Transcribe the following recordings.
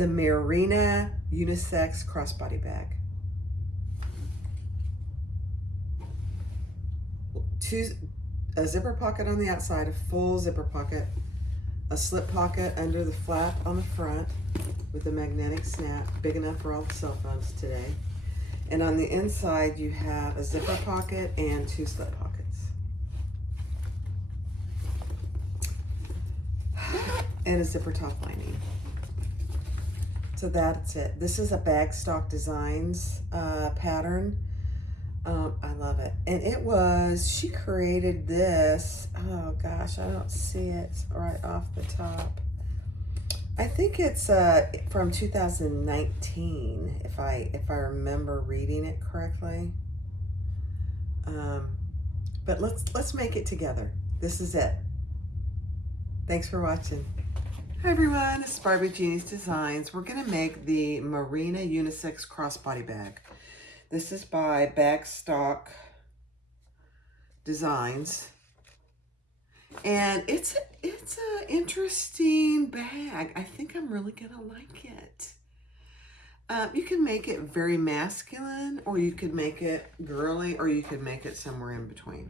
the Marina Unisex Crossbody bag. A zipper pocket on the outside, a full zipper pocket, a slip pocket under the flap on the front with a magnetic snap, big enough for all the cell phones today. And on the inside, you have a zipper pocket and 2 slip pockets. And a zipper top lining. So that's it. This is a Bagstockdesigns pattern. I love it. And it was, she created this, oh gosh, I don't see it right off the top. I think it's from 2019, if I remember reading it correctly. But let's make it together. This is it. Thanks for watching. Hi everyone, it's Barbie Jeannie's Designs. We're gonna make the Marina Unisex Crossbody bag. This is by Bagstockdesigns. And it's an interesting bag. I think I'm really gonna like it. You can make it very masculine, or you could make it girly, or you could make it somewhere in between.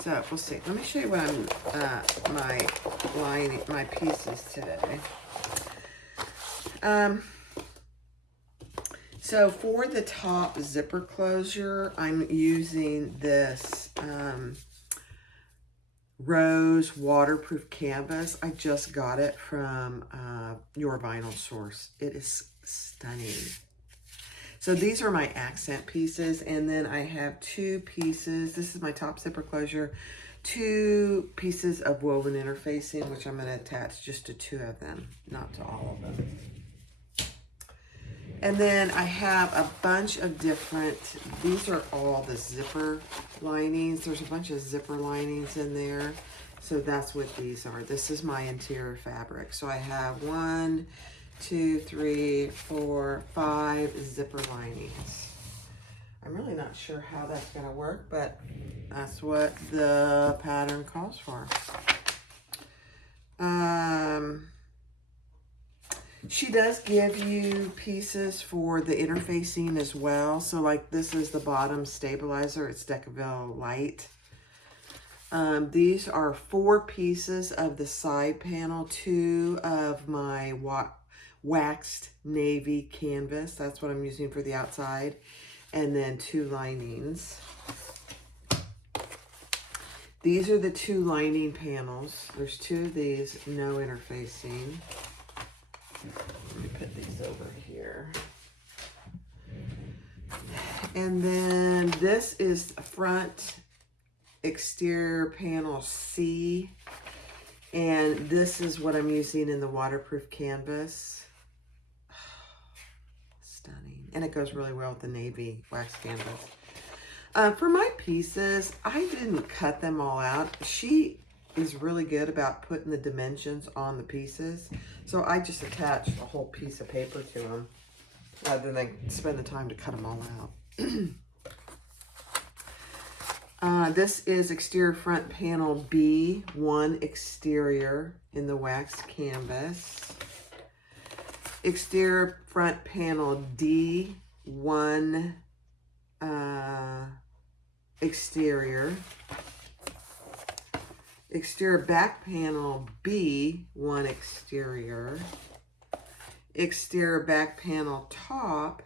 So we'll see. Let me show you what I'm my pieces today. So for the top zipper closure, I'm using this rose waterproof canvas. I just got it from Your Vinyl Source. It is stunning. So these are my accent pieces, and then I have 2 pieces. This is my top zipper closure. 2 pieces of woven interfacing, which I'm going to attach just to 2 of them, not to all of them. And then I have a bunch of different, these are all the zipper linings. There's a bunch of zipper linings in there. So that's what these are. This is my interior fabric. So I have 1, 2, 3, 4, 5 zipper linings. I'm really not sure how that's gonna work, but that's what the pattern calls for. She does give you pieces for the interfacing as well. So like this is the bottom stabilizer. It's Decaville Light. These are 4 pieces of the side panel, 2 of my waxed navy canvas. That's what I'm using for the outside. And then 2 linings. These are the 2 lining panels. There's 2 of these, no interfacing. Let me put these over here. And then this is front exterior panel C. And this is what I'm using in the waterproof canvas. Stunning. And it goes really well with the navy wax canvas. For my pieces, I didn't cut them all out. She is really good about putting the dimensions on the pieces. So I just attached a whole piece of paper to them rather than spend the time to cut them all out. This is exterior front panel B1 exterior in the waxed canvas. Exterior front panel D1 exterior. Exterior back panel B1 exterior. Exterior back panel top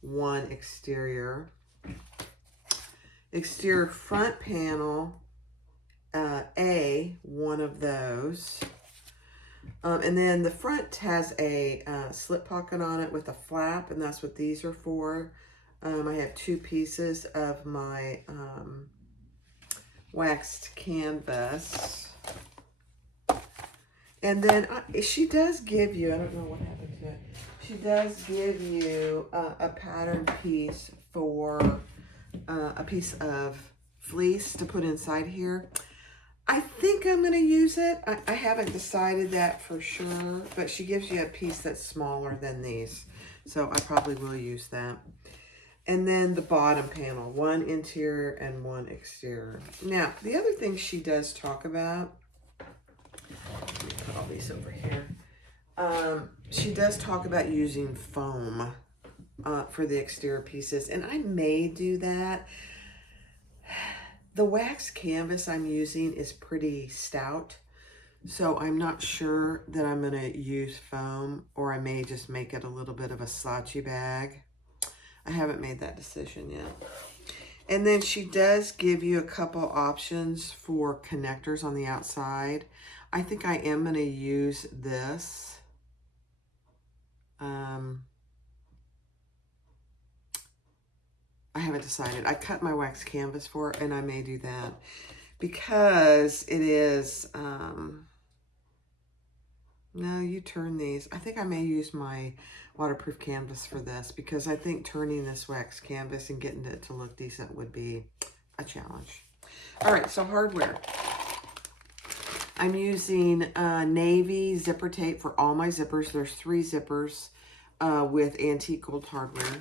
1 exterior. Exterior front panel A, 1 of those. And then the front has a slip pocket on it with a flap, and that's what these are for. I have 2 pieces of my waxed canvas. And then she does give you, I don't know what happened to it, she does give you a pattern piece for a piece of fleece to put inside here. I think I'm going to use it. I haven't decided that for sure, but she gives you a piece that's smaller than these. So I probably will use that. And then the bottom panel, 1 interior and 1 exterior. Now, the other thing she does talk about, let me put all these over here. She does talk about using foam for the exterior pieces, and I may do that. The wax canvas I'm using is pretty stout, so I'm not sure that I'm going to use foam, or I may just make it a little bit of a slouchy bag. I haven't made that decision yet. And then she does give you a couple options for connectors on the outside. I think I am going to use this. I haven't decided. I cut my wax canvas for it, and I may do that because it is, no, you turn these. I think I may use my waterproof canvas for this because I think turning this wax canvas and getting it to look decent would be a challenge. All right, so hardware. I'm using navy zipper tape for all my zippers. There's 3 zippers with antique gold hardware.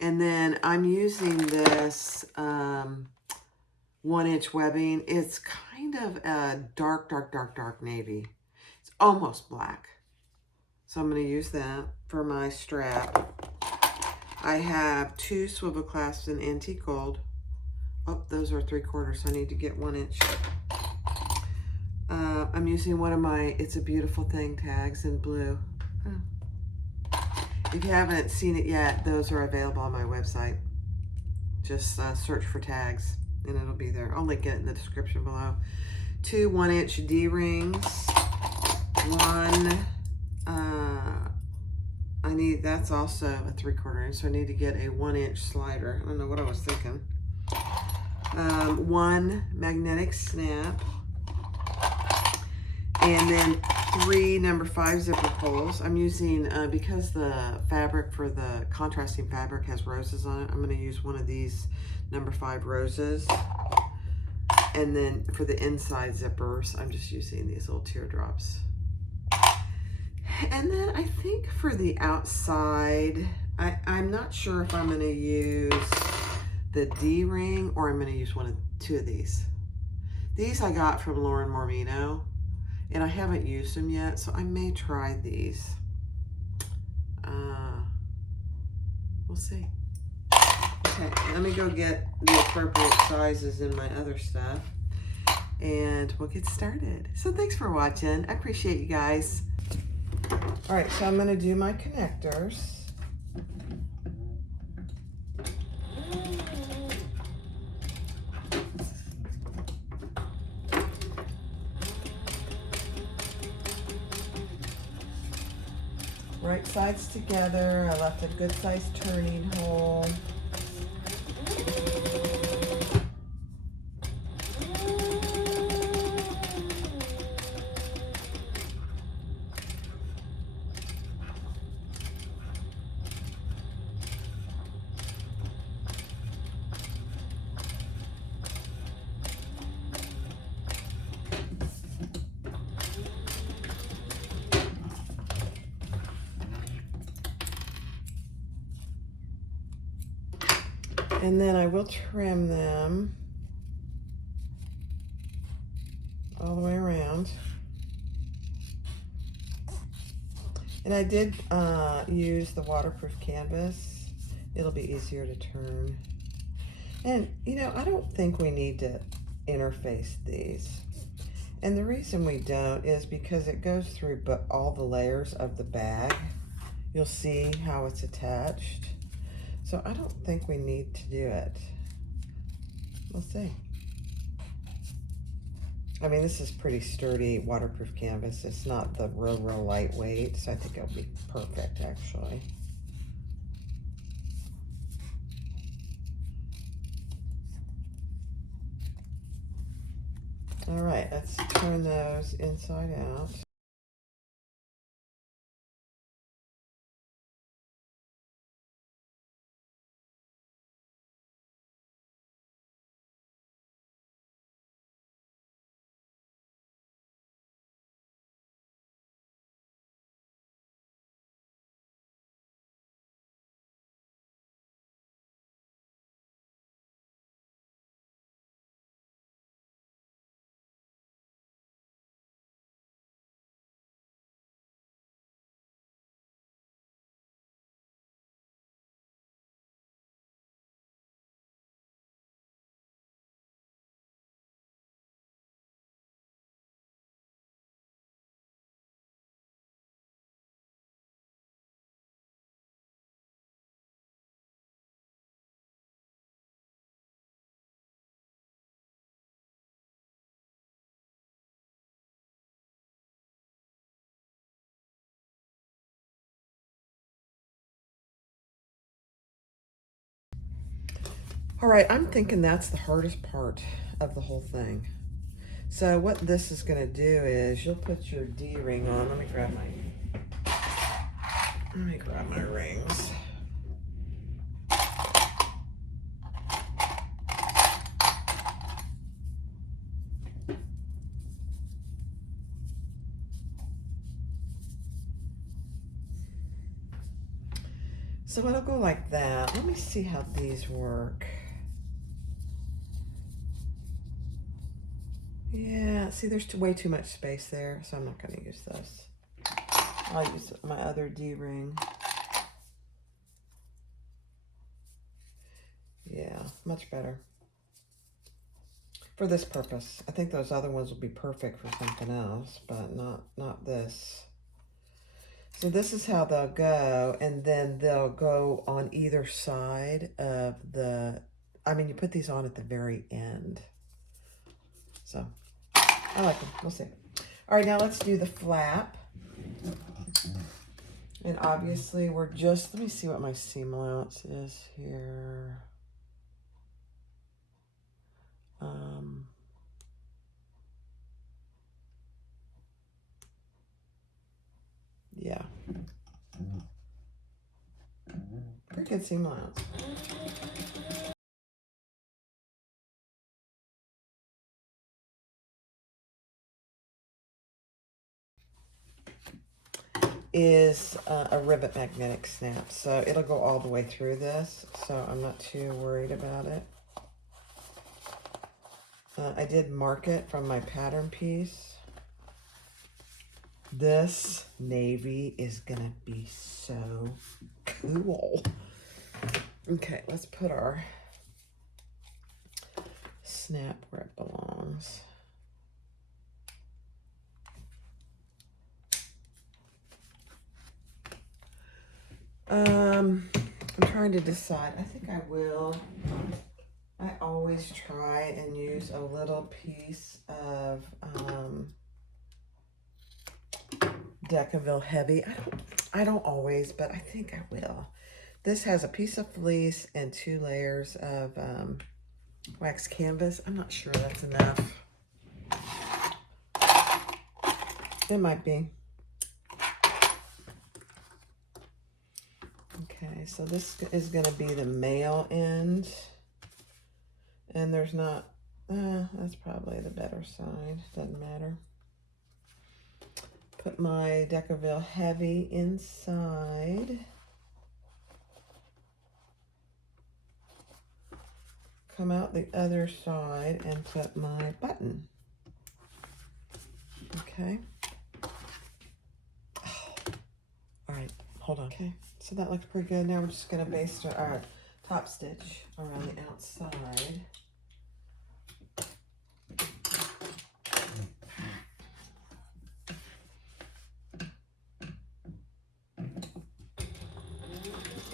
And then I'm using this 1-inch webbing. It's kind of a dark navy. It's almost black. So I'm going to use that for my strap. I have 2 swivel clasps in antique gold. Oh, those are 3/4. So I need to get 1 inch. I'm using one of my It's a Beautiful Thing tags in blue. If you haven't seen it yet, those are available on my website. Just search for tags and it'll be there. I'll link it in the description below. 2 1-inch D-rings. One, that's also a 3/4 inch, so I need to get a 1-inch slider. I don't know what I was thinking. 1 magnetic snap. And then 3 number 5 zipper pulls. I'm using, because the fabric for the contrasting fabric has roses on it, I'm going to use one of these number 5 roses. And then for the inside zippers, I'm just using these little teardrops. And then I think for the outside, I'm not sure if I'm going to use the D-ring or I'm going to use 2 of these. These I got from Lauren Mormino. And I haven't used them yet, so I may try these. We'll see. Okay, let me go get the appropriate sizes in my other stuff, and we'll get started. So thanks for watching. I appreciate you guys. All right, so I'm going to do my connectors. Right sides together. I left a good sized turning hole. And then I will trim them all the way around. And I did use the waterproof canvas. It'll be easier to turn. And, you know, I don't think we need to interface these. And the reason we don't is because it goes through all the layers of the bag. You'll see how it's attached. So I don't think we need to do it. We'll see. I mean, this is pretty sturdy waterproof canvas. It's not the real lightweight, so I think it'll be perfect, actually. All right, let's turn those inside out. All right, I'm thinking that's the hardest part of the whole thing. So what this is gonna do is you'll put your D-ring on. Let me grab my rings. So it'll go like that. Let me see how these work. Yeah, see there's way too much space there, so I'm not gonna use this. I'll use my other D-ring. Yeah, much better. For this purpose. I think those other ones will be perfect for something else, but not this. So this is how they'll go, and then they'll go on either side of the, I mean, you put these on at the very end. So, I like them. We'll see. All right, now let's do the flap. And obviously we're just, let me see what my seam allowance is here. Yeah. Pretty good seam allowance. Is a rivet magnetic snap, so it'll go all the way through this, so I'm not too worried about it. I did mark it from my pattern piece. This navy is gonna be so cool. Okay, let's put our snap where it belongs. I'm trying to decide. I think I will. I always try and use a little piece of Decaville Heavy. I don't always, but I think I will. This has a piece of fleece and 2 layers of wax canvas. I'm not sure that's enough. It might be. Okay, so this is going to be the male end. And there's not, that's probably the better side. Doesn't matter. Put my Decaville Heavy inside. Come out the other side and put my button. Okay. Oh. All right, hold on. Okay, so that looks pretty good. Now we're just gonna baste our top stitch around the outside.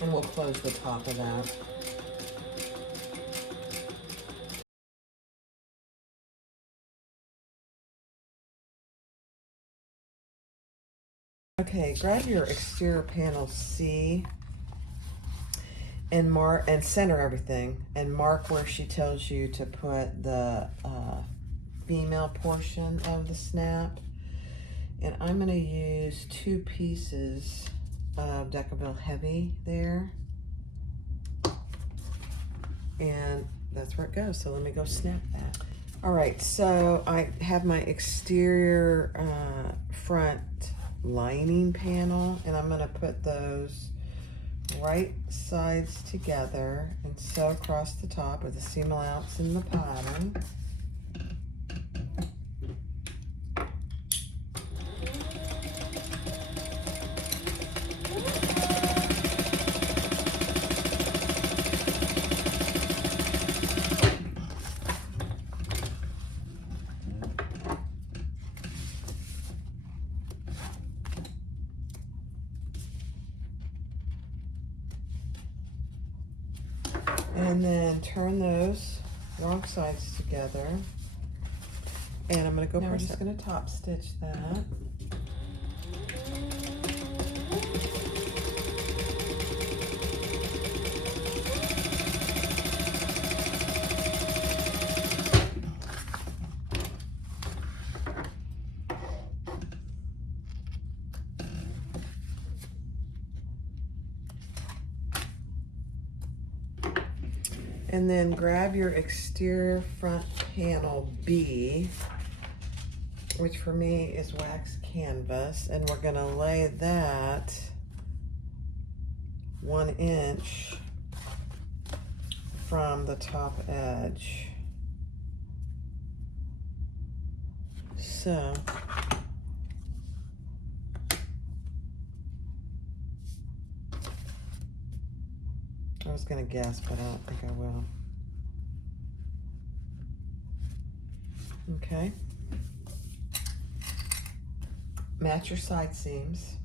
And we'll close the top of that. Okay, grab your exterior panel C and mark and center everything and mark where she tells you to put the female portion of the snap. And I'm going to use 2 pieces of Decaville Heavy there. And that's where it goes. So let me go snap that. All right, so I have my exterior front lining panel, and I'm going to put those right sides together and sew across the top with the seam allowance in the pattern. And then turn those wrong sides together. And I'm going to go, now we're just going to top stitch that. And then grab your exterior front panel B, which for me is wax canvas, and we're gonna lay that 1 inch from the top edge. So I was gonna guess, but I don't think I will. Okay. Match your side seams.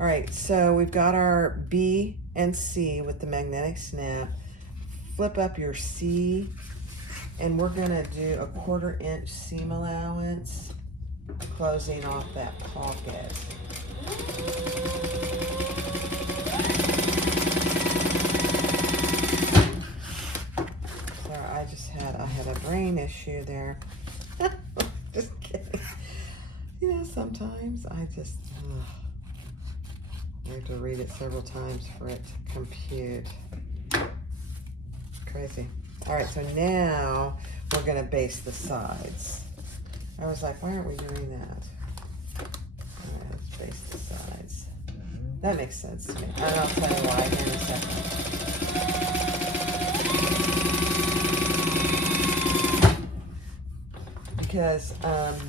All right, so we've got our B and C with the magnetic snap. Flip up your C, and we're gonna do a 1/4 inch seam allowance, closing off that pocket. Sorry, I had a brain issue there. Just kidding. You know, sometimes I just I have to read it several times for it to compute. Crazy. All right, so now we're gonna base the sides. I was like, why aren't we doing that? All right, let's base the sides. That makes sense to me. And I'll tell you why here in a second. Because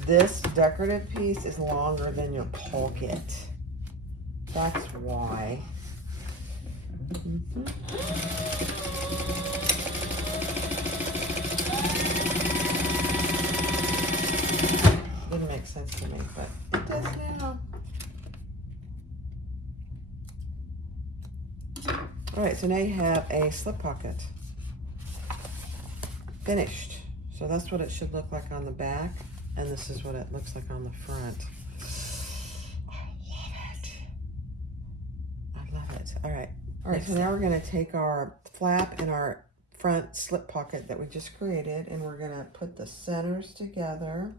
this decorative piece is longer than your pocket. That's why. Didn't make sense to me, but it does now. All right, so now you have a slip pocket. Finished. So that's what it should look like on the back, and this is what it looks like on the front. All right, so now we're gonna take our flap and our front slip pocket that we just created, and we're gonna put the centers together,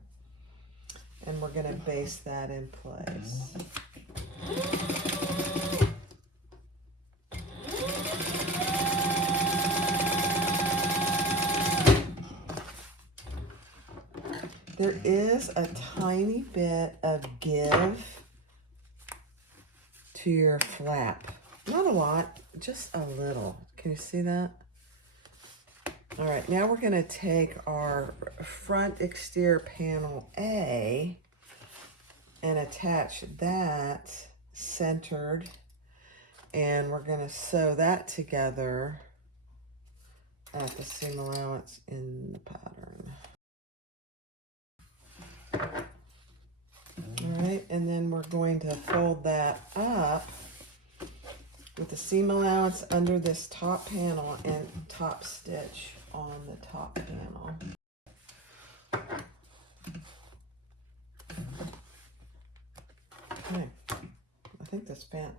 and we're gonna base that in place. There is a tiny bit of give to your flap. Not a lot, just a little. Can you see that? All right, now we're gonna take our front exterior panel A and attach that centered, and we're gonna sew that together at the seam allowance in the pattern. All right, and then we're going to fold that up with the seam allowance under this top panel and top stitch on the top panel. Okay, I think this panel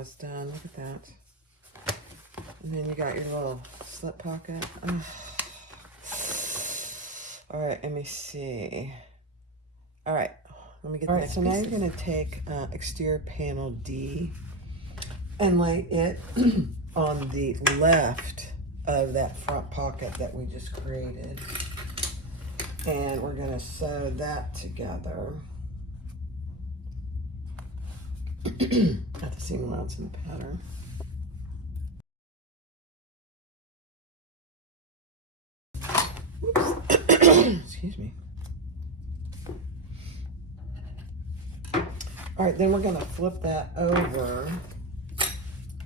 is done. Look at that. And then you got your little slip pocket. Oh. All right, let me see. All right, let me get that. So now you're gonna take exterior panel D and lay it on the left of that front pocket that we just created. And we're gonna sew that together at the seam allowance in the pattern. Oops. Excuse me. All right, then we're gonna flip that over,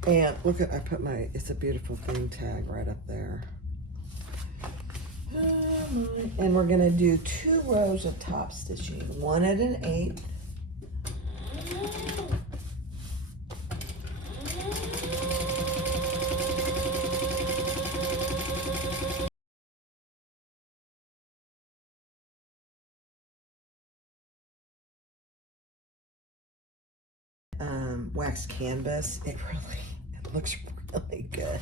and look at, I put my, it's a beautiful theme tag right up there. And we're gonna do 2 rows of top stitching, 1 at an 1/8. Wax canvas, it looks really good.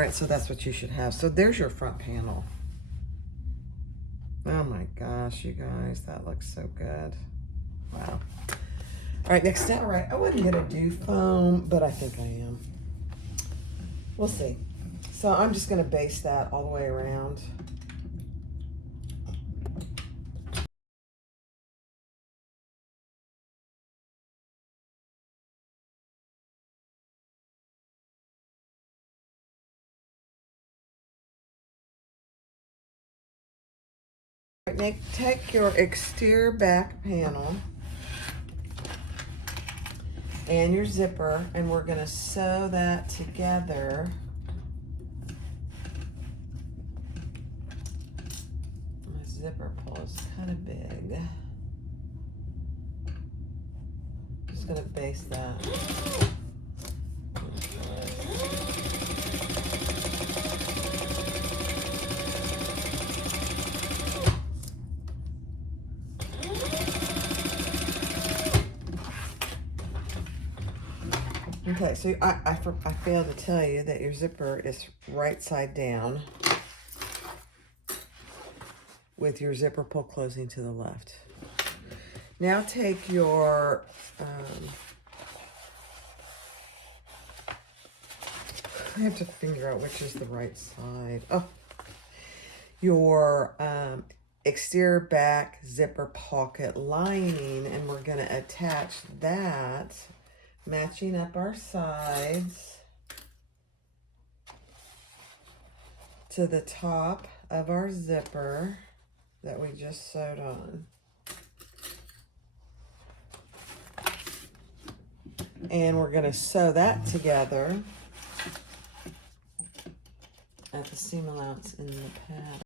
All right, so that's what you should have. So there's your front panel. Oh my gosh, you guys, that looks so good. Wow. All right, next step. All right, I wasn't gonna do foam, but I think I am. We'll see. So I'm just gonna base that all the way around. Take your exterior back panel and your zipper, and we're gonna sew that together. My zipper pull is kind of big. Just gonna base that. Okay, so I failed to tell you that your zipper is right side down with your zipper pull closing to the left. Now take your I have to figure out which is the right side. Oh, your exterior back zipper pocket lining, and we're going to attach that, matching up our sides to the top of our zipper that we just sewed on. And we're going to sew that together at the seam allowance in the pattern.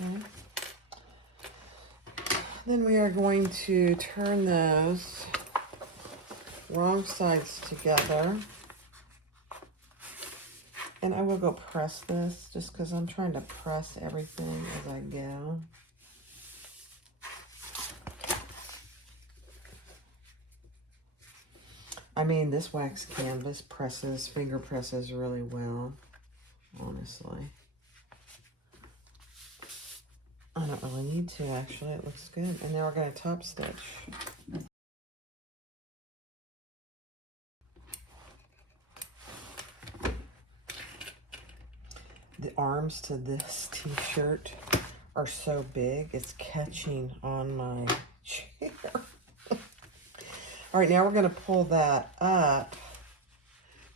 Okay. Then we are going to turn those wrong sides together. And I will go press this just because I'm trying to press everything as I go. I mean, this wax canvas finger presses really well, honestly. I don't really need to, actually. It looks good. And now we're going to top stitch. The arms to this t-shirt are so big, it's catching on my chair. All right, now we're going to pull that up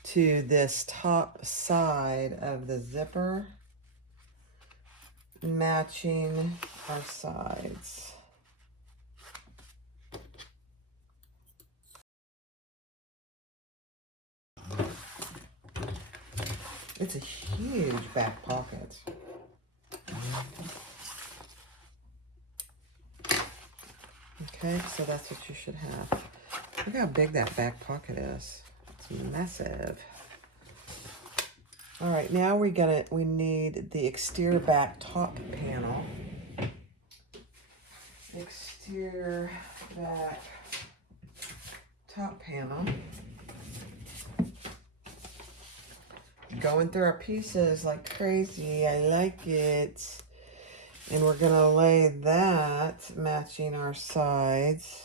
to this top side of the zipper, matching our sides. It's a huge back pocket. Okay, so that's what you should have. Look how big that back pocket is. It's massive. All right, now we need the exterior back top panel. Exterior back top panel. Going through our pieces like crazy. I like it. And we're gonna lay that matching our sides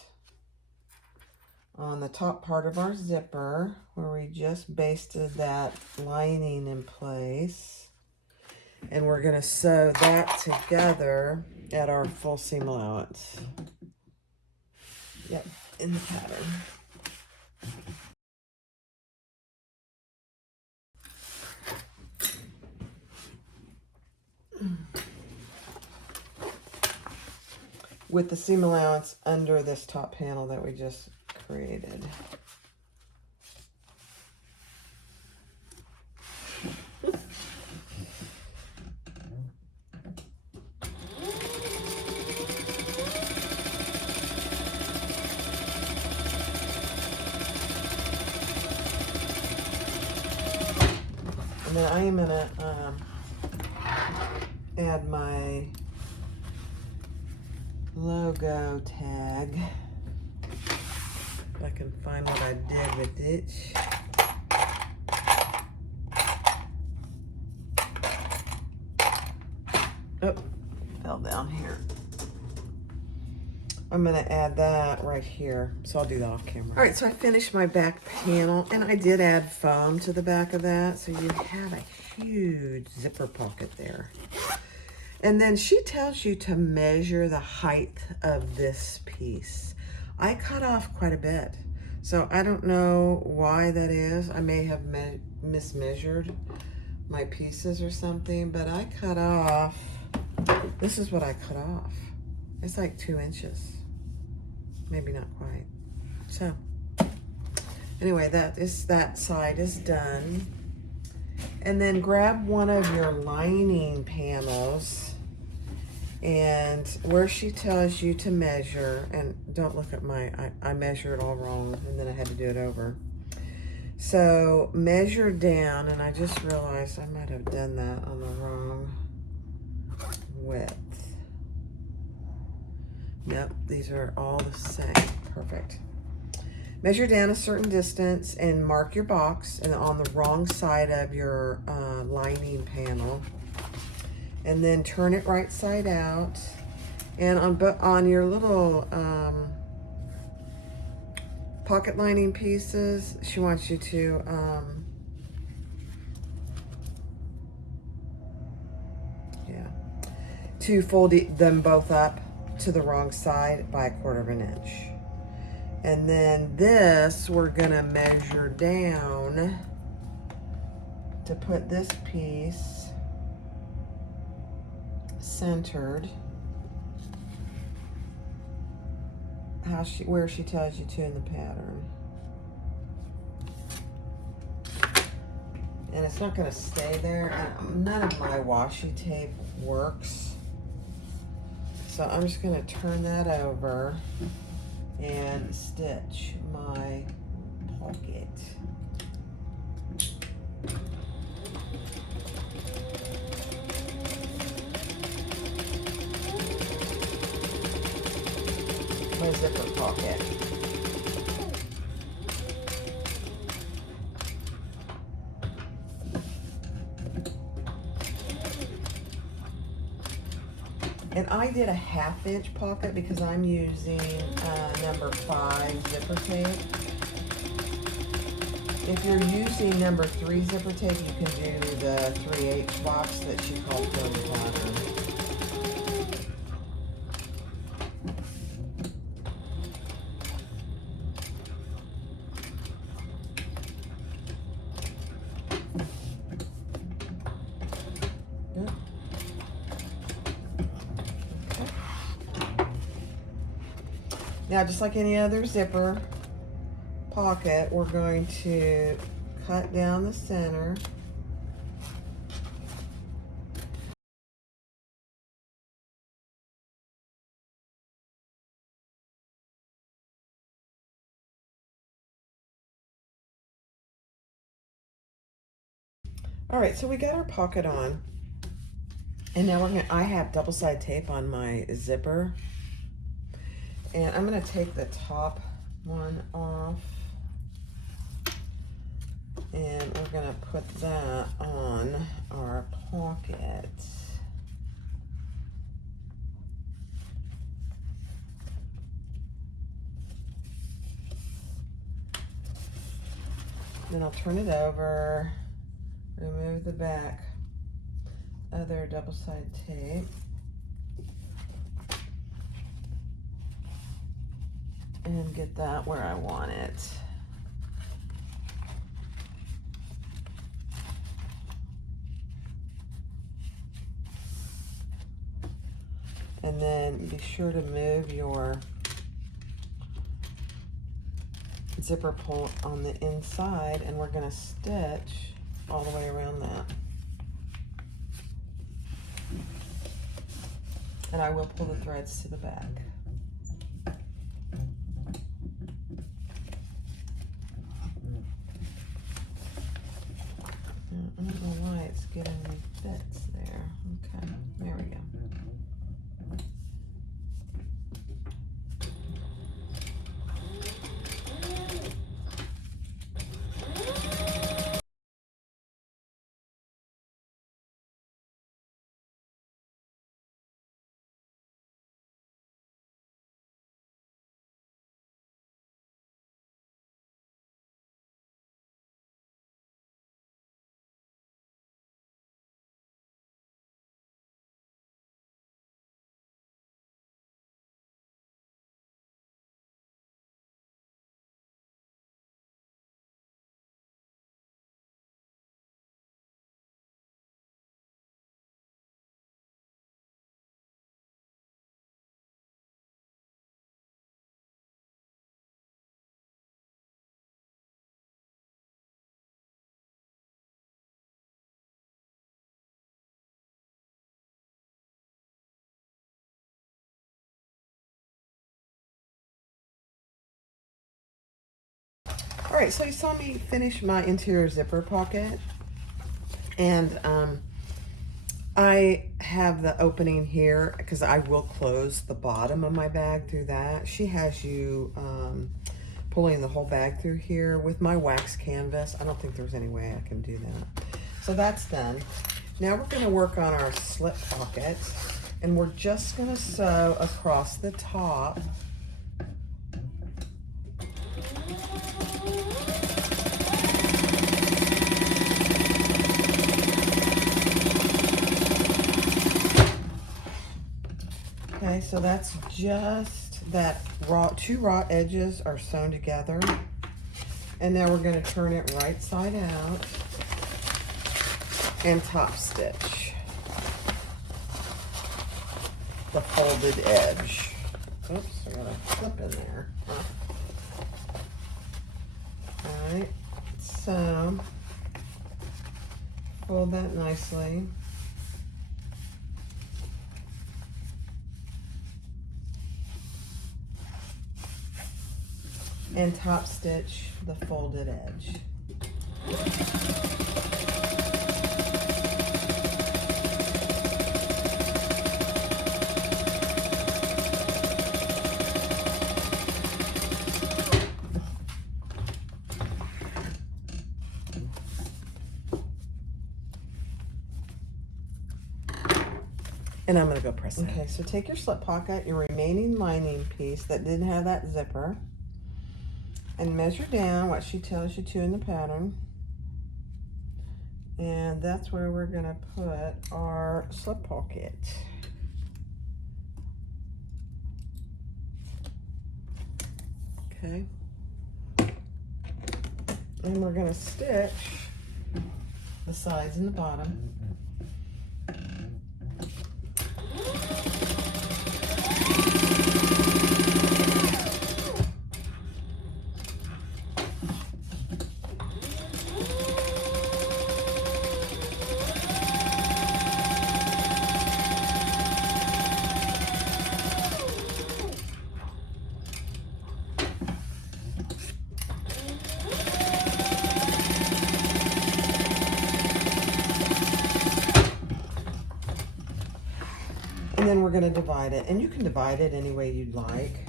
on the top part of our zipper where we just basted that lining in place. And we're gonna sew that together at our full seam allowance. Yep, in the pattern. With the seam allowance under this top panel that we just created. And then I am gonna add my logo tag, if I can can find what I did with it. Oh, fell down here. I'm gonna add that right here. So I'll do that off camera. All right, so I finished my back panel and I did add foam to the back of that. So you have a huge zipper pocket there. And then she tells you to measure the height of this piece. I cut off quite a bit. So I don't know why that is. I may have mismeasured my pieces or something, but I cut off, this is what I cut off. It's like 2 inches. Maybe not quite. So anyway, that side is done. And then grab one of your lining panels, and where she tells you to measure, and don't look at I measured all wrong and then I had to do it over. So measure down, and I just realized I might have done that on the wrong width. Yep, these are all the same. Perfect. Measure down a certain distance and mark your box and on the wrong side of your lining panel. And then turn it right side out. And on your little pocket lining pieces, she wants you to fold them both up to the wrong side by 1/4 of an inch. And then this, we're gonna measure down to put this piece centered where she tells you to in the pattern. And it's not gonna stay there, and none of my washi tape works. So I'm just gonna turn that over and stitch my pocket. My zipper pocket. And I did a 1/2 inch pocket because I'm using number 5 zipper tape. If you're using number 3 zipper tape, you can do the 3/8 box that she called foam pattern. Now, just like any other zipper pocket, we're going to cut down the center. All right, so we got our pocket on. And now I have double-sided tape on my zipper. And I'm gonna take the top one off, and we're gonna put that on our pocket. Then I'll turn it over, remove the back other double-sided tape. And get that where I want it. And then be sure to move your zipper pull on the inside, and we're going to stitch all the way around that. And I will pull the threads to the back. I don't know why it's giving me fits there. Okay, there we go. All right, so you saw me finish my interior zipper pocket, and I have the opening here because I will close the bottom of my bag through that. She has you pulling the whole bag through here with my wax canvas. I don't think there's any way I can do that. So that's done. Now we're going to work on our slip pocket, and we're just going to sew across the top. Okay, so that's just that two raw edges are sewn together. And now we're going to turn it right side out and top stitch the folded edge. Oops, I got a clip in there. All right, so fold that nicely. And top stitch the folded edge. And I'm gonna go press it. Okay, so take your slip pocket, your remaining lining piece that didn't have that zipper, and measure down what she tells you to in the pattern. And that's where we're gonna put our slip pocket. Okay. And we're gonna stitch the sides and the bottom. And then we're going to divide it, and you can divide it any way you'd like.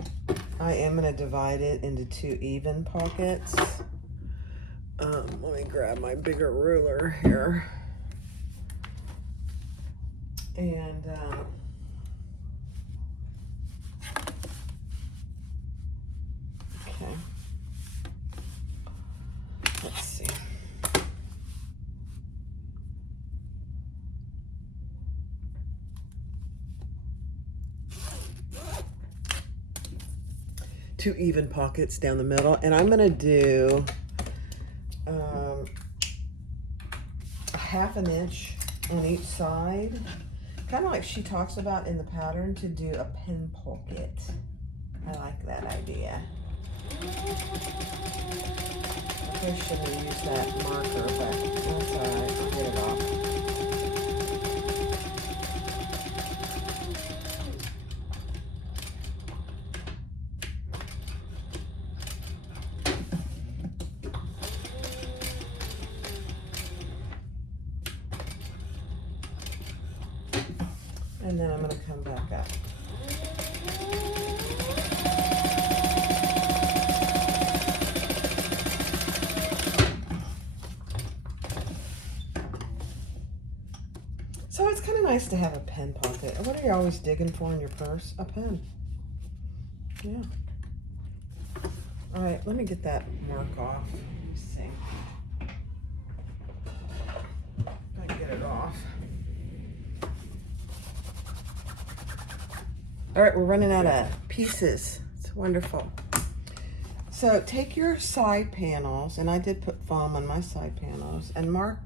I am going to divide it into 2 even pockets. Let me grab my bigger ruler here. And okay. Let's see. Two even pockets down the middle, and I'm gonna do a 1/2 inch on each side, kind of like she talks about in the pattern, to do a pin pocket. I like that idea. I shouldn't have used that marker, but that's all right. I'll get it off. And then I'm going to come back up. So it's kind of nice to have a pen pocket. What are you always digging for in your purse? A pen. Yeah. All right, let me get that mark off. Let me see. I can get it off. All right, we're running out of pieces. It's wonderful. So take your side panels, and I did put foam on my side panels, and mark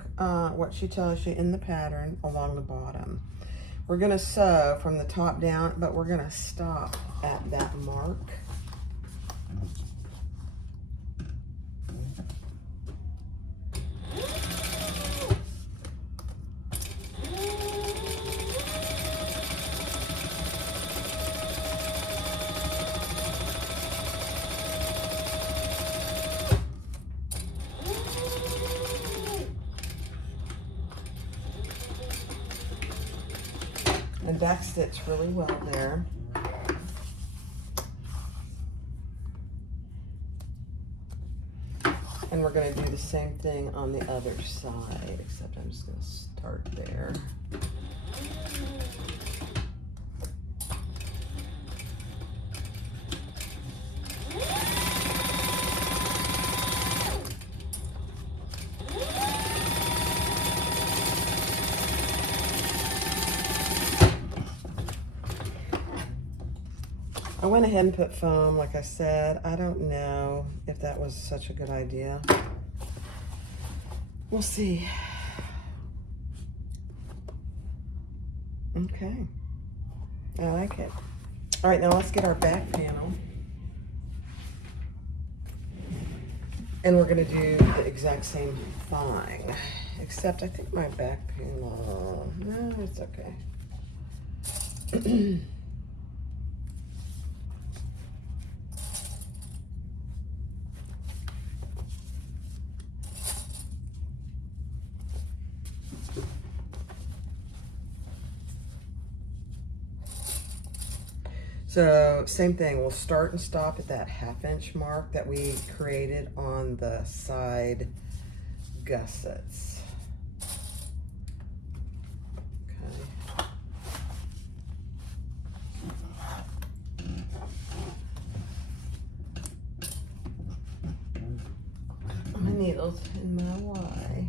what she tells you in the pattern along the bottom. We're gonna sew from the top down, but we're gonna stop at that mark. and back stitch really well there. And we're going to do the same thing on the other side, except I'm just going to start there. I went ahead and put foam, like I said. I don't know if that was such a good idea. We'll see. Okay. I like it. All right, now let's get our back panel. And we're gonna do the exact same thing, except I think my back panel, no, it's okay. So same thing, we'll start and stop at that 1/2 inch mark that we created on the side gussets. Okay. My needle's in my way.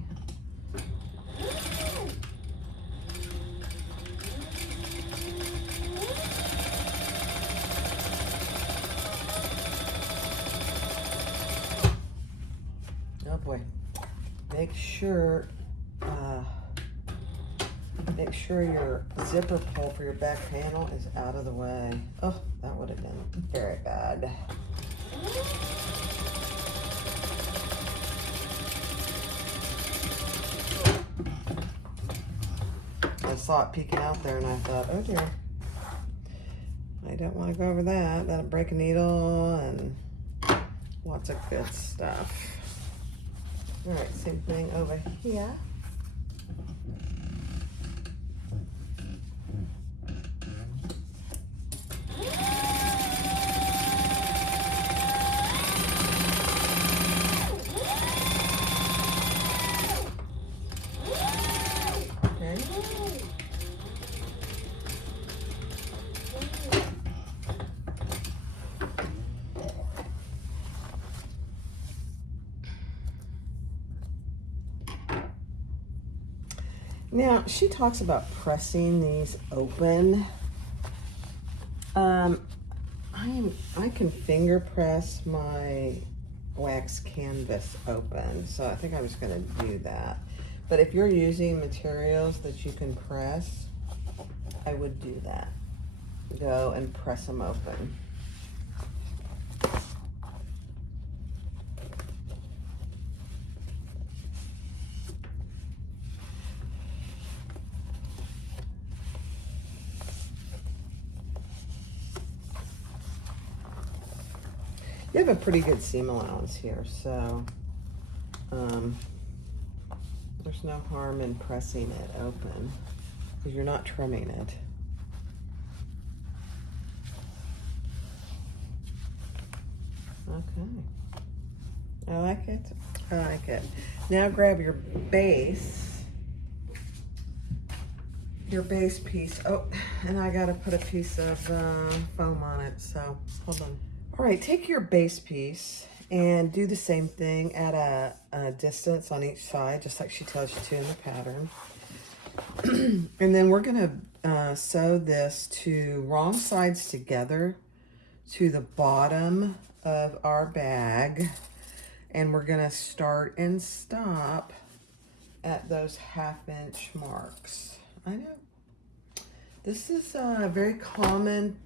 Oh boy, make sure your zipper pull for your back panel is out of the way. Oh, that would have been very bad. I saw it peeking out there and I thought, oh dear, I don't want to go over that. That'll break a needle and lots of good stuff. All right, same thing over here. Okay. Now, she talks about pressing these open. I can finger press my wax canvas open, so I think I was going to do that. But if you're using materials that you can press, I would do that. Go and press them open. You have a pretty good seam allowance here, so there's no harm in pressing it open because you're not trimming it. Okay, I like it. I like it. Now grab your base piece. Oh, and I gotta put a piece of foam on it, so hold on. All right, take your base piece and do the same thing at a distance on each side, just like she tells you to in the pattern. And then we're gonna sew this to wrong sides together to the bottom of our bag. And we're gonna start and stop at those 1/2 inch marks. I know. This is a very common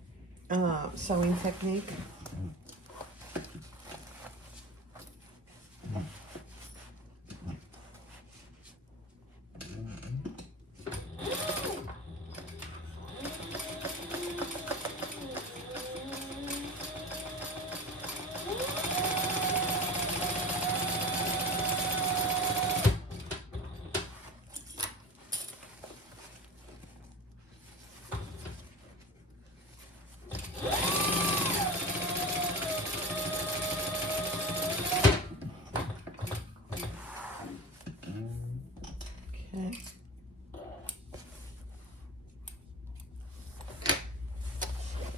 sewing technique.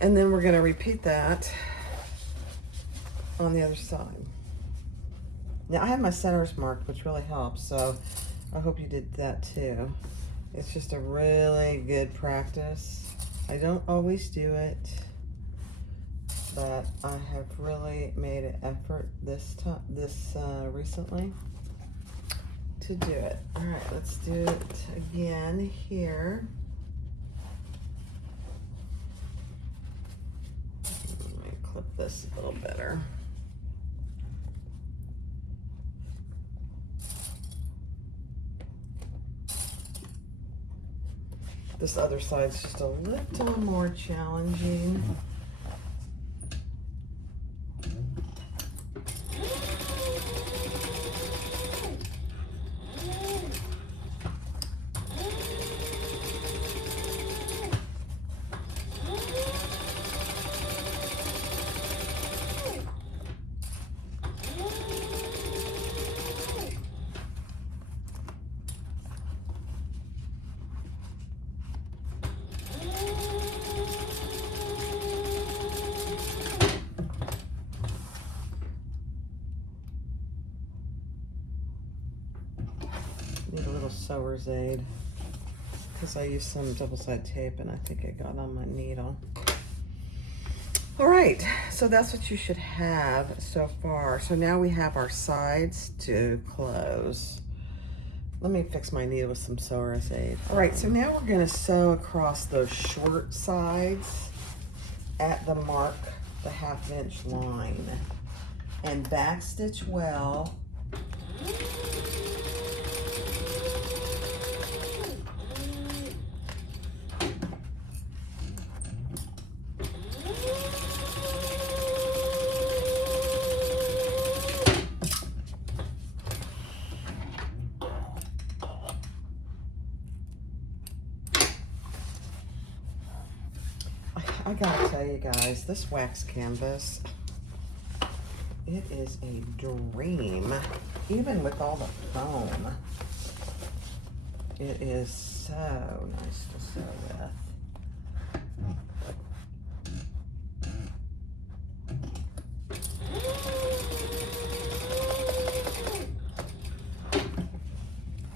And then we're gonna repeat that on the other side. Now I have my centers marked, which really helps, so I hope you did that too. It's just a really good practice. I don't always do it, but I have really made an effort recently to do it. All right, let's do it again here. Let me clip this a little better. This other side's just a little more challenging. Need a little sewer's aid because I used some double-sided tape and I think it got on my needle. All right, so that's what you should have so far. So now we have our sides to close. Let me fix my needle with some sewer's aid. All right, so now we're gonna sew across those short sides at the mark, the 1/2 inch line, and backstitch well. I gotta tell you guys, this wax canvas, it is a dream. Even with all the foam, it is so nice to sew with.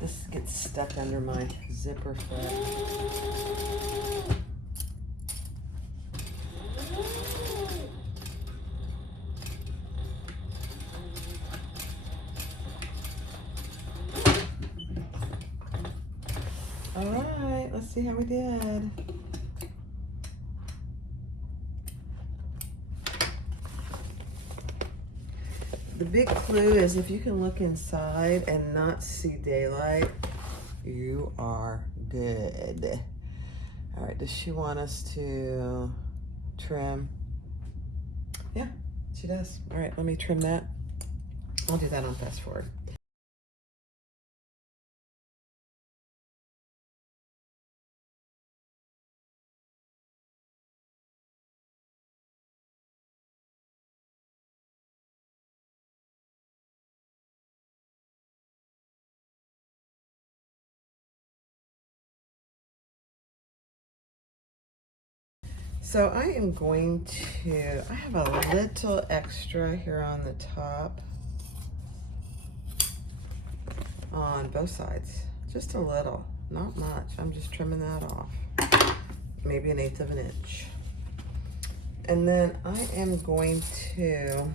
This gets stuck under my zipper foot. All right, let's see how we did. The big clue is if you can look inside and not see daylight, you are good. All right, does she want us to trim? Yeah, she does. All right, let me trim that. I'll do that on fast forward. So I am going to, I have a little extra here on the top on both sides, just a little, not much. I'm just trimming that off, maybe 1/8 of an inch. And then I am going to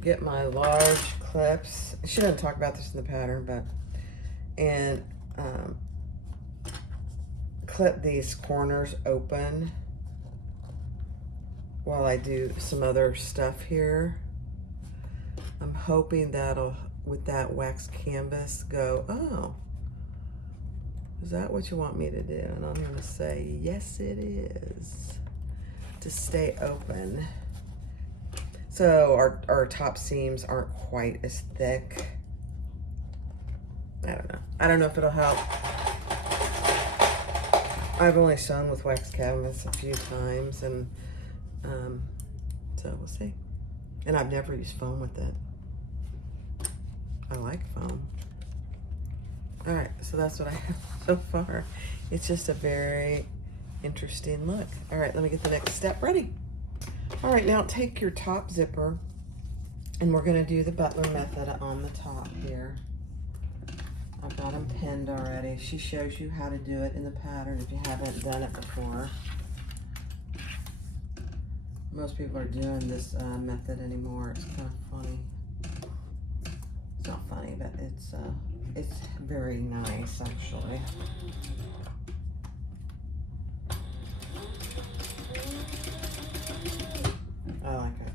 get my large clips. I shouldn't talk about this in the pattern, but, and clip these corners open while I do some other stuff here. I'm hoping that'll, with that wax canvas, go, oh, is that what you want me to do? And I'm gonna say, yes, it is, to stay open. So our top seams aren't quite as thick. I don't know. I don't know if it'll help. I've only sewn with wax canvas a few times, and so we'll see. And I've never used foam with it. I like foam. All right, so that's what I have so far. It's just a very interesting look. All right, let me get the next step ready. All right, now take your top zipper, and we're gonna do the butler method on the top here. I've got them pinned already. She shows you how to do it in the pattern if you haven't done it before. Most people are doing this method anymore. It's kind of funny. It's not funny, but it's very nice actually. I like it.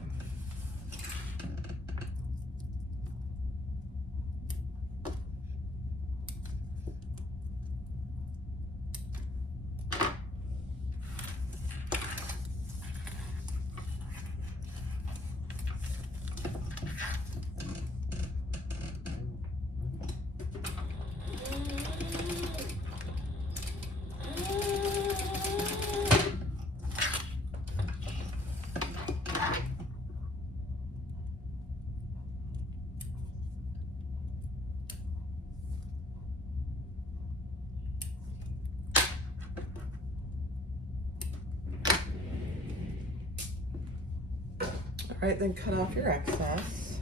All right, then cut off your excess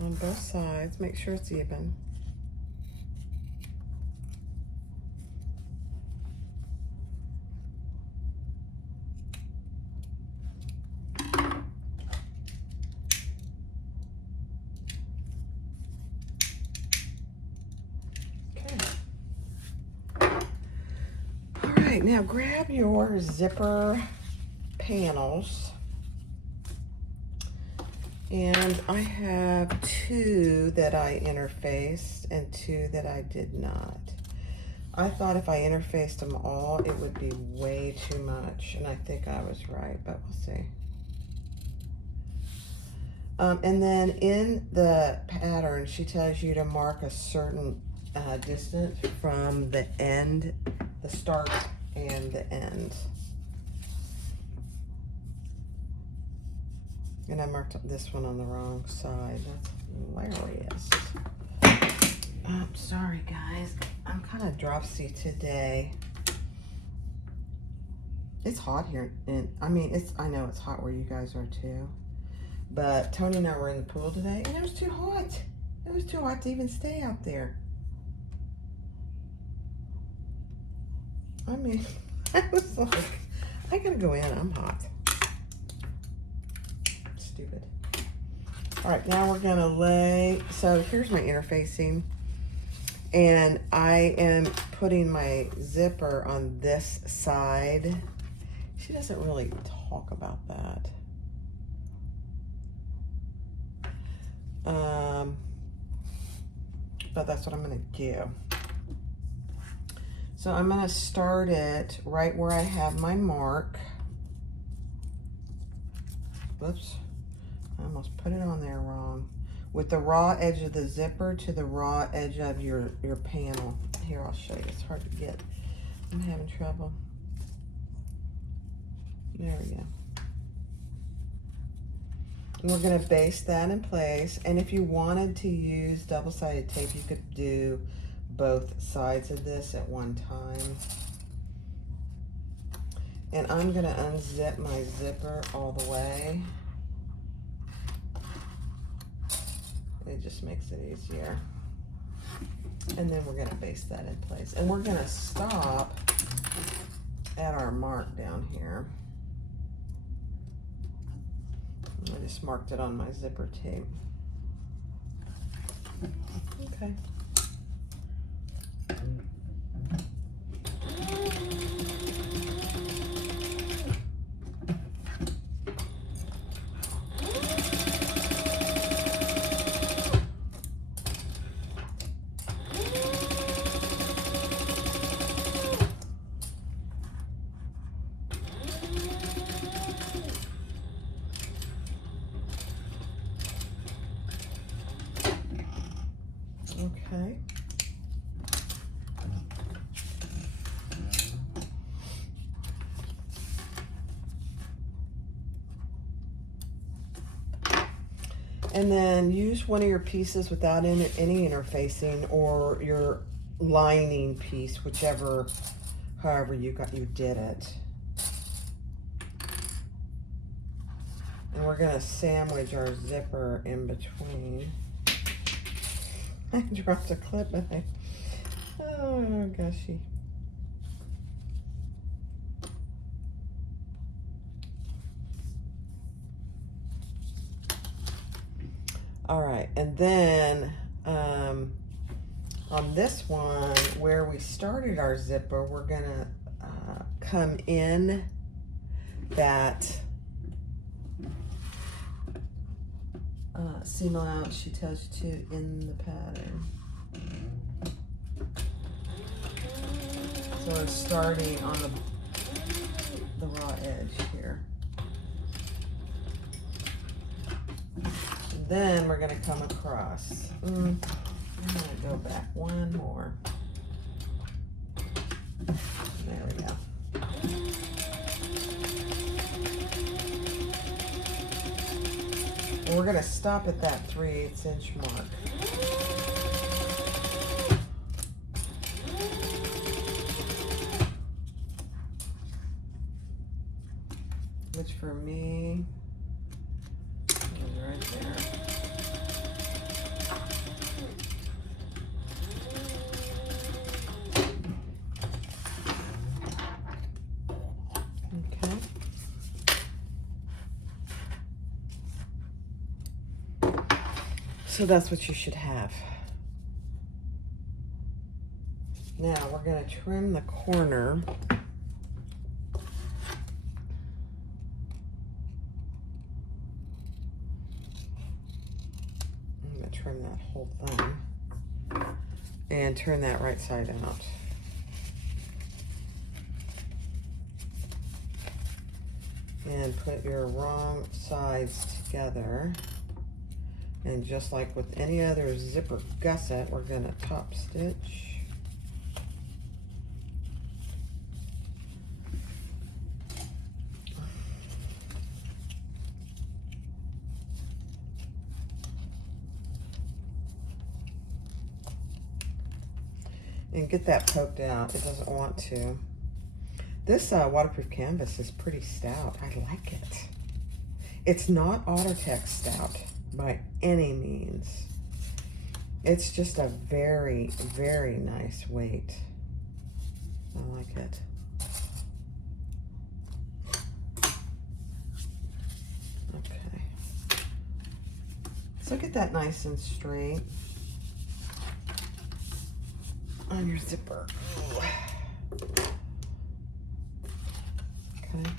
on both sides. Make sure it's even. Okay. All right, now grab your zipper panels. And I have 2 that I interfaced and 2 that I did not. I thought if I interfaced them all, it would be way too much. And I think I was right, but we'll see. And then in the pattern, she tells you to mark a certain distance from the end, the start and the end. And I marked this one on the wrong side. That's hilarious. Oh, sorry guys. I'm kind of dropsy today. It's hot here. And I mean, I know it's hot where you guys are too. But Tony and I were in the pool today and it was too hot. It was too hot to even stay out there. I mean, I was like, I gotta go in, I'm hot. Stupid. All right, now we're gonna lay, so here's my interfacing. And I am putting my zipper on this side. She doesn't really talk about that. But that's what I'm gonna do. So I'm gonna start it right where I have my mark. Whoops, I almost put it on there wrong. With the raw edge of the zipper to the raw edge of your panel. Here, I'll show you, it's hard to get. I'm having trouble. There we go. And we're gonna baste that in place. And if you wanted to use double-sided tape, you could do both sides of this at one time. And I'm gonna unzip my zipper all the way. It just makes it easier. And then we're gonna baste that in place. And we're gonna stop at our mark down here. I just marked it on my zipper tape. Okay. Okay. And then use one of your pieces without any interfacing, or your lining piece, however you did it. And we're gonna sandwich our zipper in between. I dropped a clip, I think. Oh, goshy. All right, and then on this one, where we started our zipper, we're gonna come in that seam allowance she tells you to in the pattern. So we're starting on the raw edge here. And then we're gonna come across. I'm gonna go back one more. There we go. And we're gonna stop at that 3/8 inch mark. Which for me is right there. Okay. So that's what you should have. Now we're going to trim the corner. I'm going to trim that whole thing and turn that right side out. And put your wrong sides together. And just like with any other zipper gusset, we're gonna top stitch. And get that poked out. It doesn't want to. This waterproof canvas is pretty stout. I like it. It's not Autotex stout by any means. It's just a very, very nice weight. I like it. Okay. So get that nice and straight on your zipper. Okay.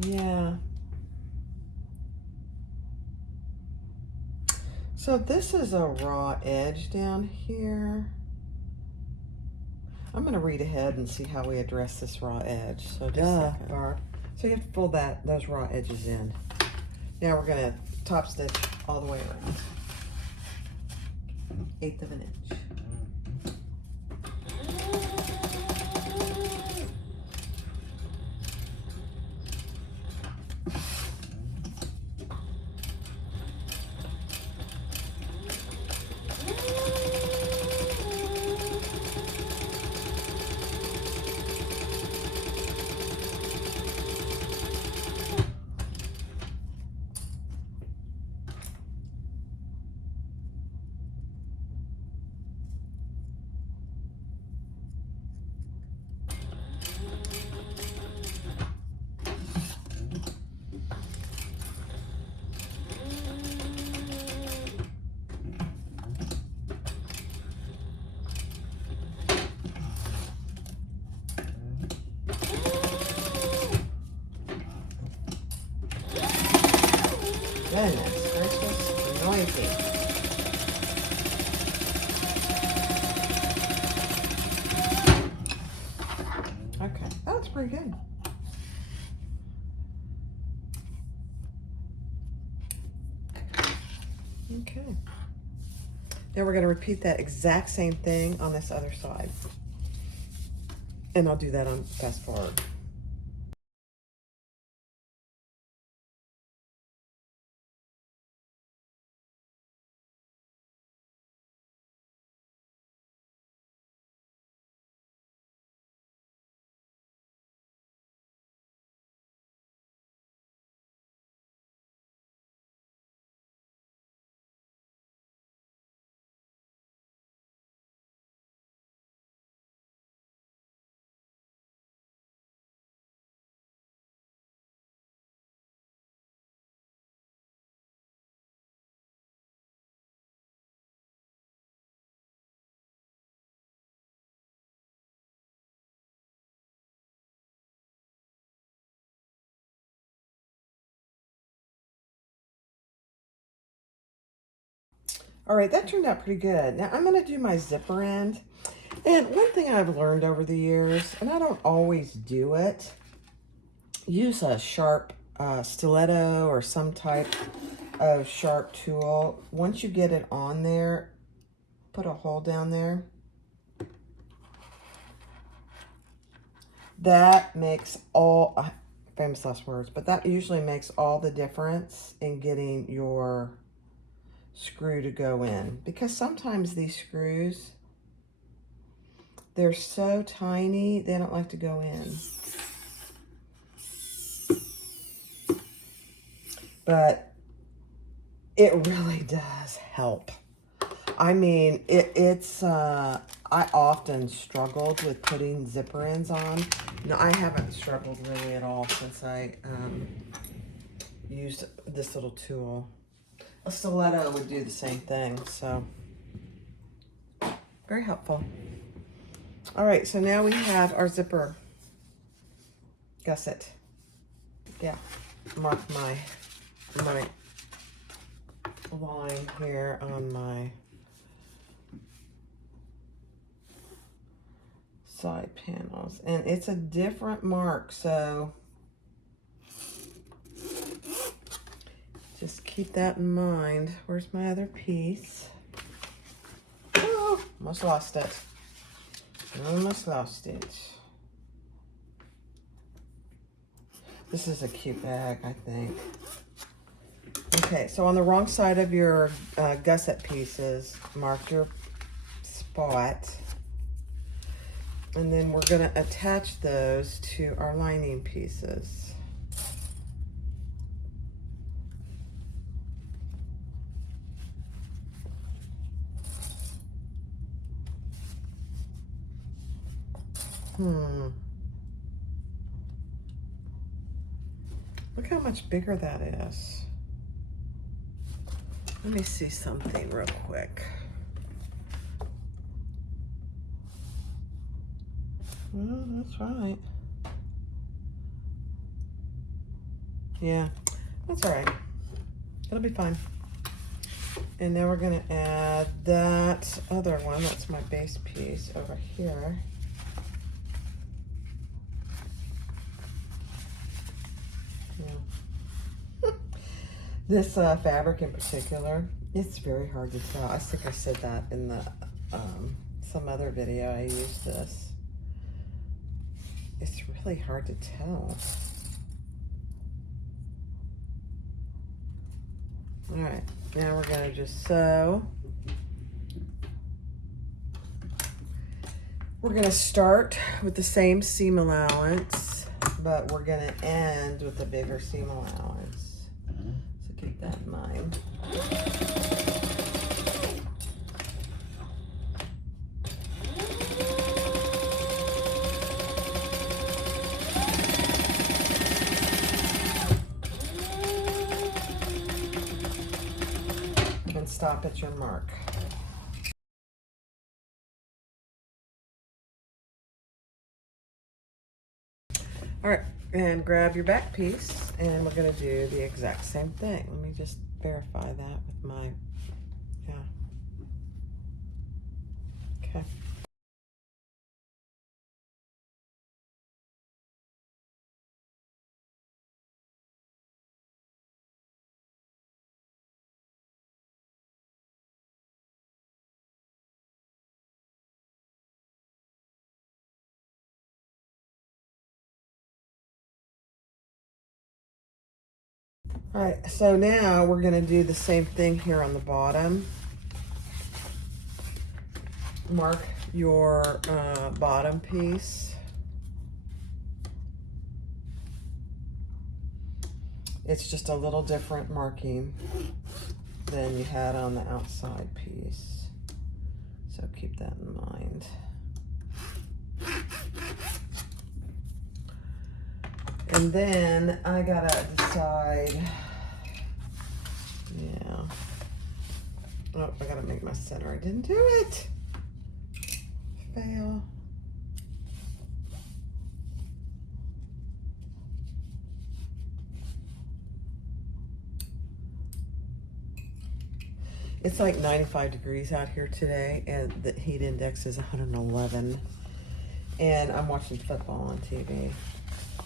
Yeah. So this is a raw edge down here. I'm going to read ahead and see how we address this raw edge. So Barb. So you have to pull those raw edges in. Now we're going to top stitch all the way around. 1/8 of an inch. Goodness gracious, noisy. Okay, that's pretty good. Okay. Now we're going to repeat that exact same thing on this other side. And I'll do that on fast forward. All right, that turned out pretty good. Now I'm gonna do my zipper end. And one thing I've learned over the years, and I don't always do it, use a sharp stiletto or some type of sharp tool. Once you get it on there, put a hole down there. That makes all, famous last words, but that usually makes all the difference in getting your screw to go in. Because sometimes these screws, they're so tiny, they don't like to go in. But it really does help. I mean, I often struggled with putting zipper ends on. No, I haven't struggled really at all since I used this little tool. A stiletto would do the same thing, so very helpful. All right, so now we have our zipper gusset. Yeah, mark my line here on my side panels, and it's a different mark, so just keep that in mind. Where's my other piece? Oh, almost lost it. Almost lost it. This is a cute bag, I think. Okay, so on the wrong side of your gusset pieces, mark your spot. And then we're gonna attach those to our lining pieces. Look how much bigger that is. Let me see something real quick. Well, that's right. Yeah, that's all right. It'll be fine. And now we're gonna add that other one, that's my base piece over here. Yeah. This fabric in particular, it's very hard to tell. I think I said that in the some other video I used this. It's really hard to tell. All right, now we're gonna just sew. We're gonna start with the same seam allowance, but we're gonna end with a bigger seam allowance. So keep that in mind. And stop at your mark. All right, and grab your back piece, and we're gonna do the exact same thing. Let me just verify that with my, yeah. Okay. All right, so now we're gonna do the same thing here on the bottom. Mark your bottom piece. It's just a little different marking than you had on the outside piece. So keep that in mind. And then I gotta decide, yeah. Oh, I gotta make my center. I didn't do it. Fail. It's like 95 degrees out here today, and the heat index is 111. And I'm watching football on TV.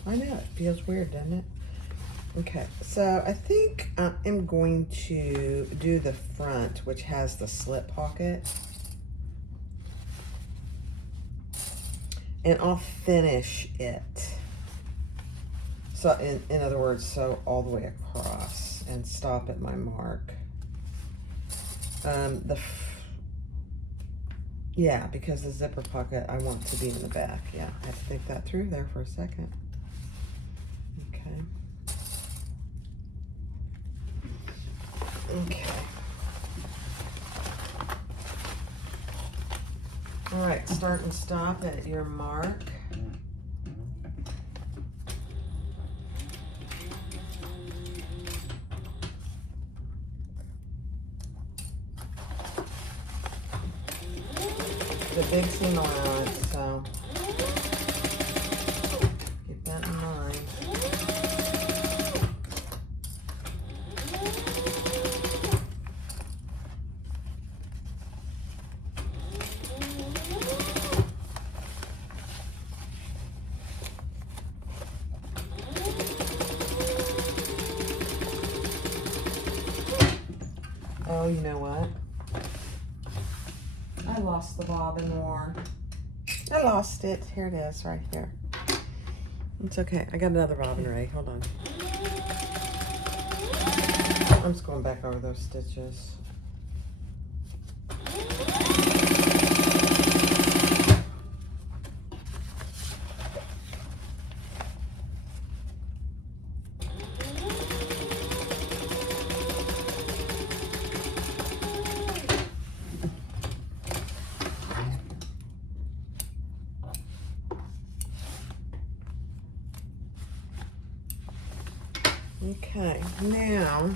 I know, it feels weird, doesn't it? Okay, so I think I'm going to do the front, which has the slip pocket. And I'll finish it. So in other words, sew all the way across and stop at my mark. Yeah, because the zipper pocket I want to be in the back. Yeah, I had to think that through there for a second. Okay. Okay. All right, start and stop at your mark. The big seam allowance, so keep that in mind. Oh, you know what? I lost the bobbin war. I lost it. Here it is, right here. It's okay. I got another bobbin ready. Hold on. I'm just going back over those stitches. Okay, now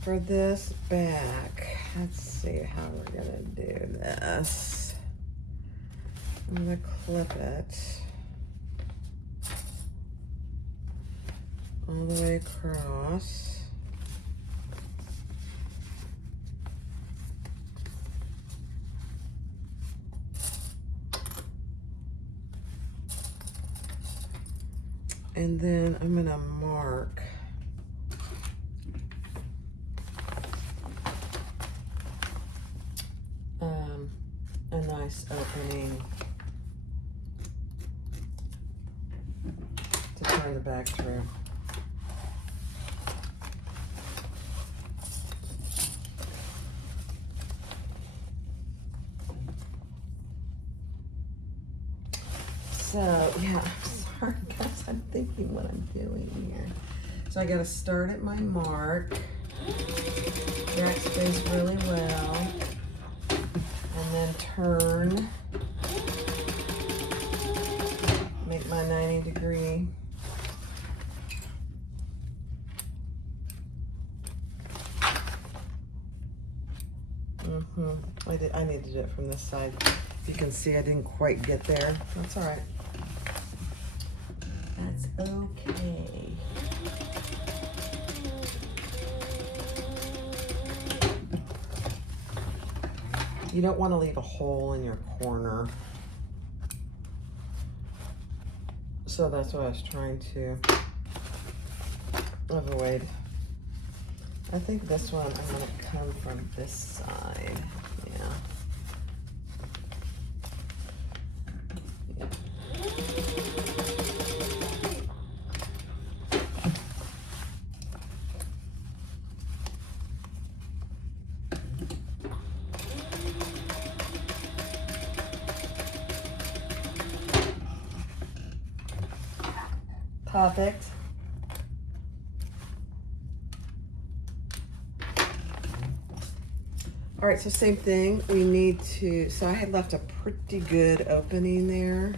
for this back, let's see how we're gonna do this. I'm gonna clip it all the way across. And then I'm gonna mark a nice opening to turn the back through. So, yeah, sorry guys, I'm thinking what I'm doing here. So I gotta start at my mark, back space really well, and then turn, make my 90-degree. I need to do it from this side. You can see I didn't quite get there. That's all right. That's okay. You don't want to leave a hole in your corner. So that's what I was trying to avoid. I think this one, I'm going to come from this side. Yeah. Perfect. All right, so same thing. We need to, so I had left a pretty good opening there.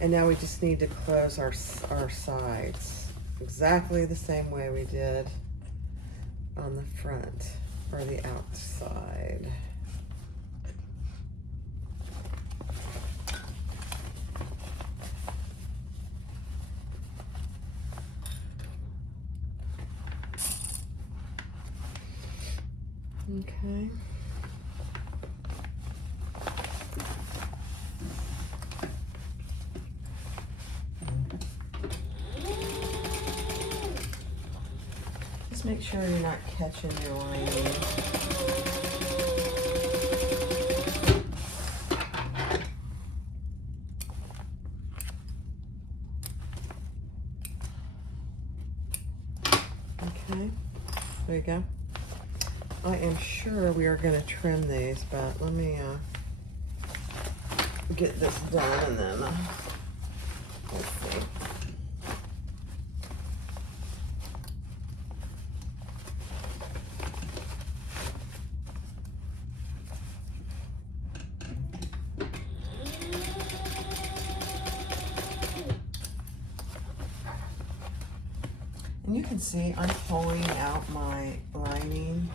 And now we just need to close our sides exactly the same way we did on the front or the outside. Okay. Just make sure you're not catching your lining. Okay, there you go. I am sure we are going to trim these, but let me get this done and then let's see. And you can see I'm pulling out my lining,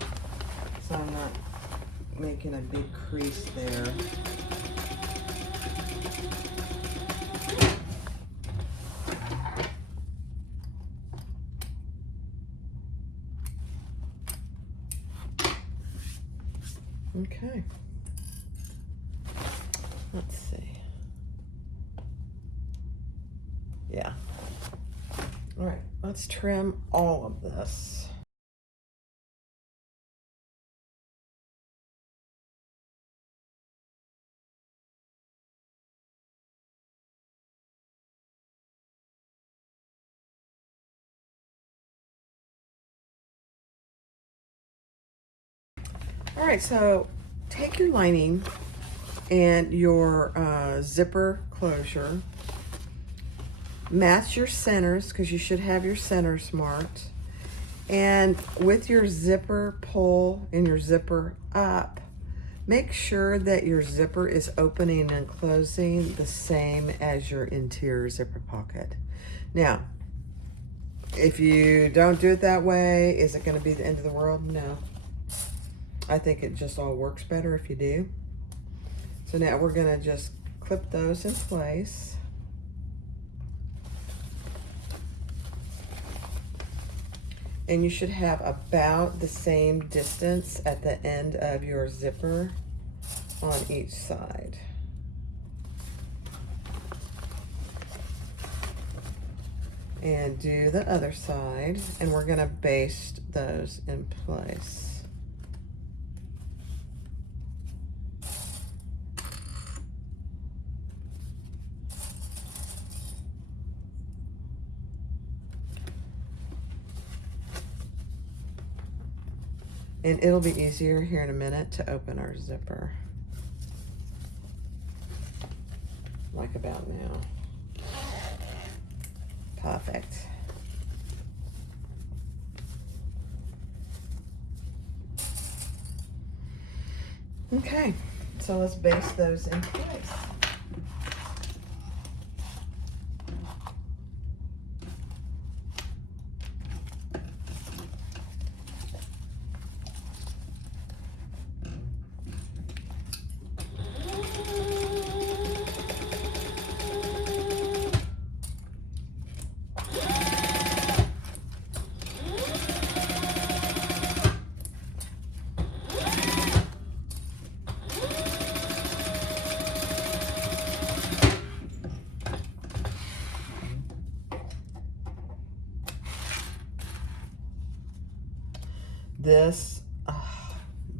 so I'm not making a big crease there. Okay. Let's see. Yeah. All right, let's trim all of this. All right, so take your lining and your zipper closure, match your centers because you should have your centers marked, and with your zipper pull and your zipper up, make sure that your zipper is opening and closing the same as your interior zipper pocket. Now, if you don't do it that way, is it going to be the end of the world? No. I think it just all works better if you do. So now we're going to just clip those in place. And you should have about the same distance at the end of your zipper on each side. And do the other side, and we're going to baste those in place. And it'll be easier here in a minute to open our zipper. Like about now. Perfect. Okay, so let's baste those in place.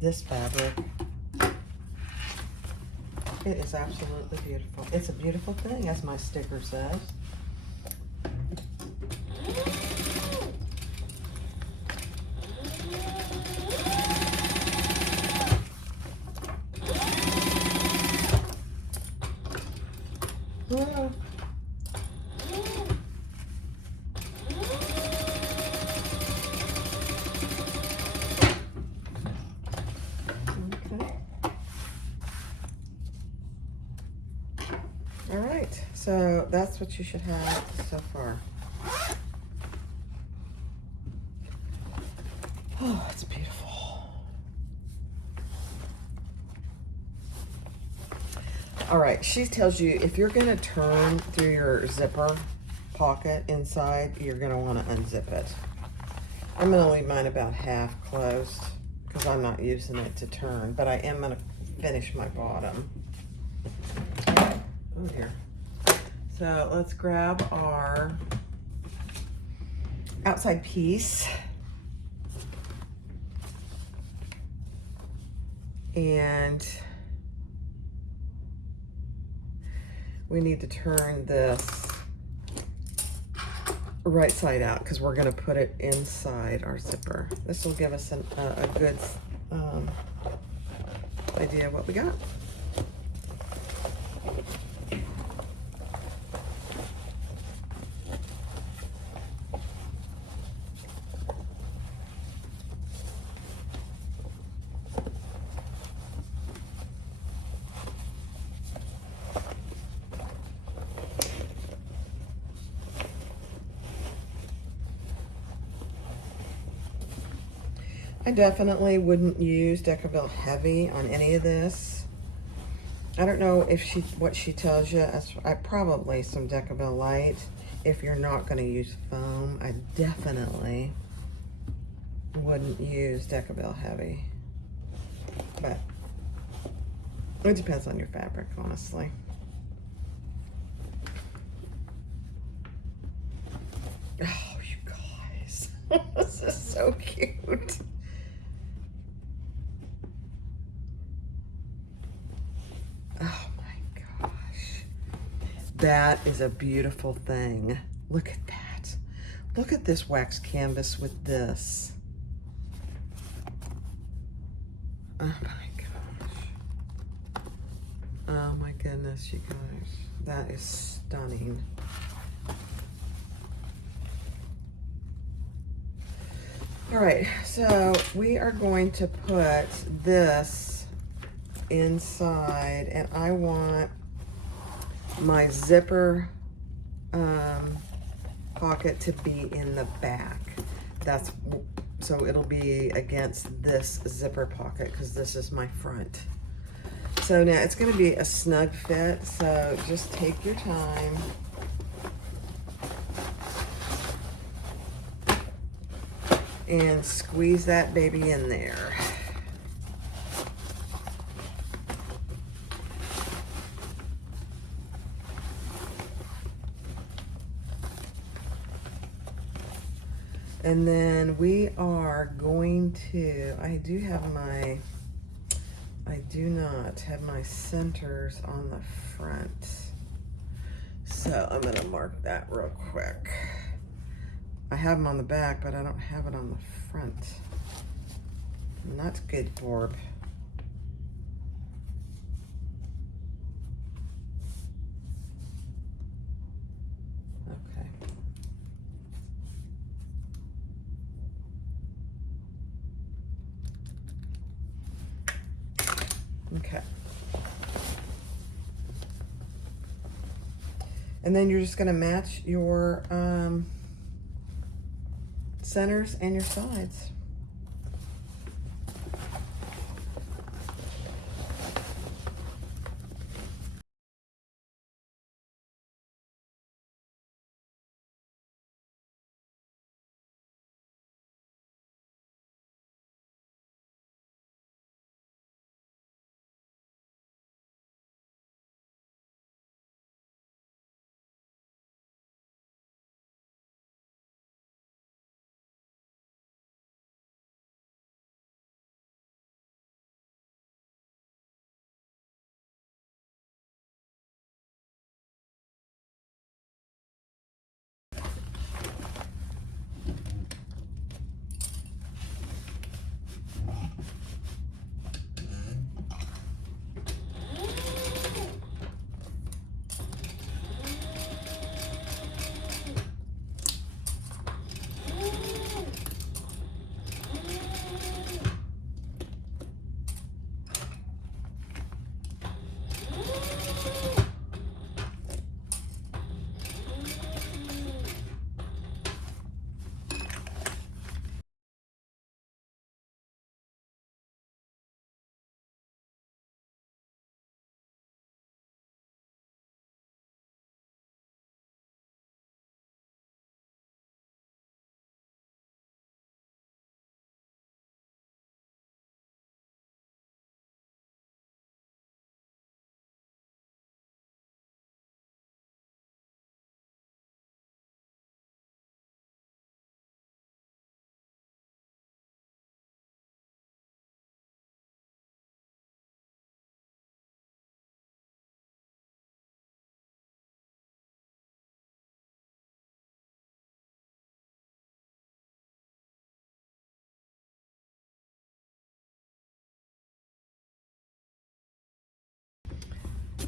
This fabric, it is absolutely beautiful. It's a beautiful thing, as my sticker says. Yeah. All right, so that's what you should have so far. Oh, it's beautiful. All right, she tells you if you're gonna turn through your zipper pocket inside, you're gonna wanna unzip it. I'm gonna leave mine about half closed because I'm not using it to turn, but I am going to finish my bottom. Oh dear. So let's grab our outside piece. And we need to turn this right side out because we're going to put it inside our zipper. This will give us a good idea of what we got. I definitely wouldn't use Decaville Heavy on any of this. I don't know if what she tells you. I probably some Decaville Light. If you're not going to use foam, I definitely wouldn't use Decaville Heavy. But it depends on your fabric, honestly. Oh, you guys. This is so cute. Oh my gosh. That is a beautiful thing. Look at that. Look at this wax canvas with this. Oh my gosh. Oh my goodness, you guys. That is stunning. All right, so we are going to put this inside, and I want my zipper pocket to be in the back. So it'll be against this zipper pocket because this is my front. So now it's going to be a snug fit, so just take your time. And squeeze that baby in there. And then we are going to, I do not have my centers on the front. So I'm gonna mark that real quick. I have them on the back, but I don't have it on the front. And that's good, Borb. Okay. Okay. And then you're just gonna match your centers and your sides.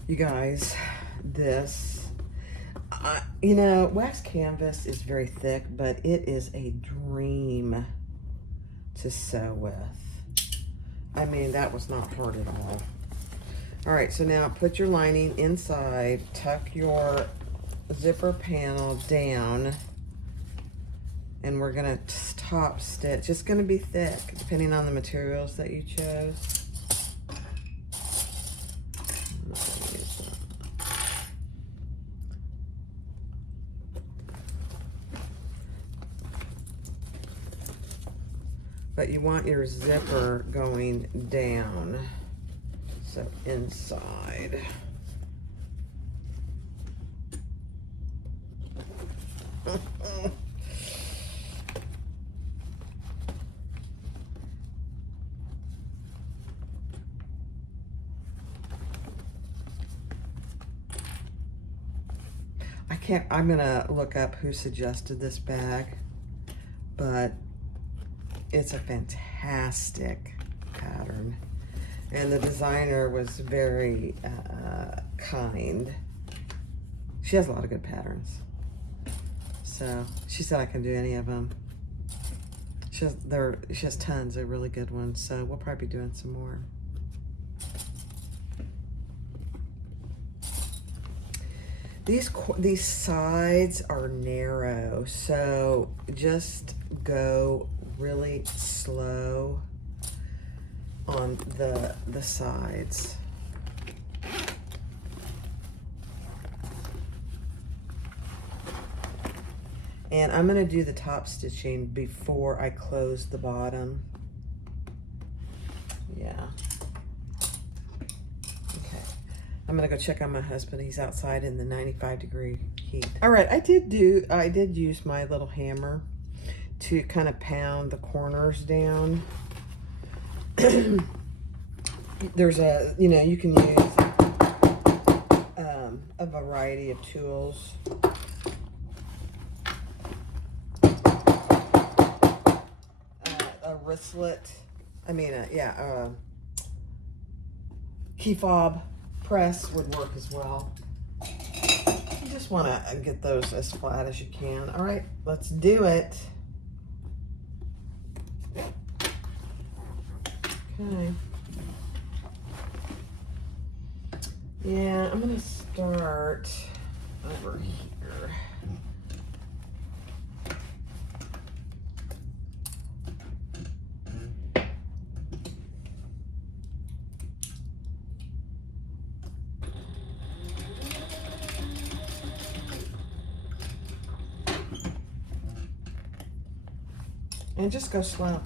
You guys, this, you know, wax canvas is very thick, but it is a dream to sew with. I mean, that was not hard at all. All right, so now put your lining inside, tuck your zipper panel down, and we're gonna top stitch. It's gonna be thick, depending on the materials that you chose. But you want your zipper going down, so inside. I'm gonna look up who suggested this bag, but it's a fantastic pattern. And the designer was very kind. She has a lot of good patterns. So she said I can do any of them. She has tons of really good ones, so we'll probably be doing some more. These sides are narrow, so just go really slow on the sides. And I'm going to do the top stitching before I close the bottom. Yeah. Okay. I'm going to go check on my husband. He's outside in the 95-degree heat. All right, I did use my little hammer to kind of pound the corners down. There's you can use a variety of tools. A wristlet, key fob press would work as well. You just want to get those as flat as you can. All right, let's do it. Okay. Yeah, I'm gonna start over here. And just go slow.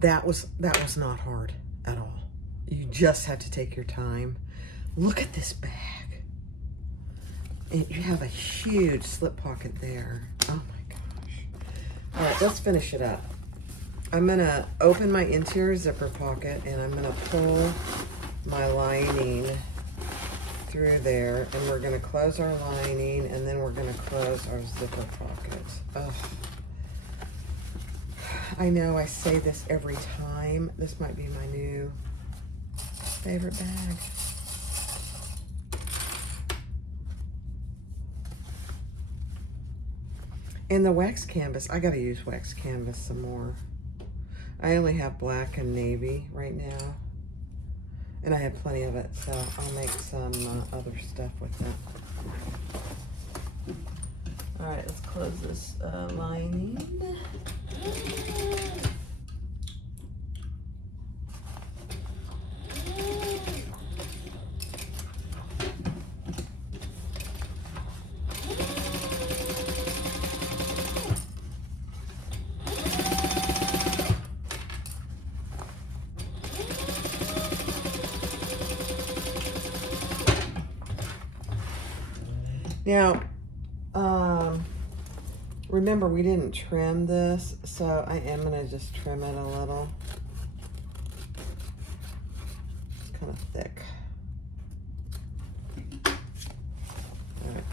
that was not hard at all. You just have to take your time. Look at this bag. And you have a huge slip pocket there. Oh my gosh. All right, let's finish it up. I'm gonna open my interior zipper pocket and I'm gonna pull my lining through there, and we're gonna close our lining, and then we're gonna close our zipper pockets. Ugh. I know I say this every time. This might be my new favorite bag. And the wax canvas, I gotta use wax canvas some more. I only have black and navy right now. And I have plenty of it, so I'll make some other stuff with it. All right, let's close this lining. Now, remember we didn't trim this, so I am gonna just trim it a little. It's kind of thick. All right.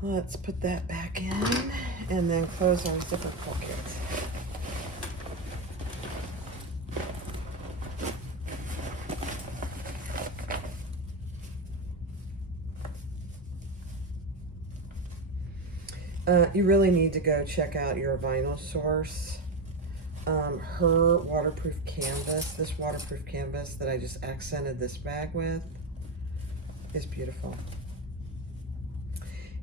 Let's put that back in and then close our zipper pocket. You really need to go check out your vinyl source. Her waterproof canvas, this waterproof canvas that I just accented this bag with, is beautiful.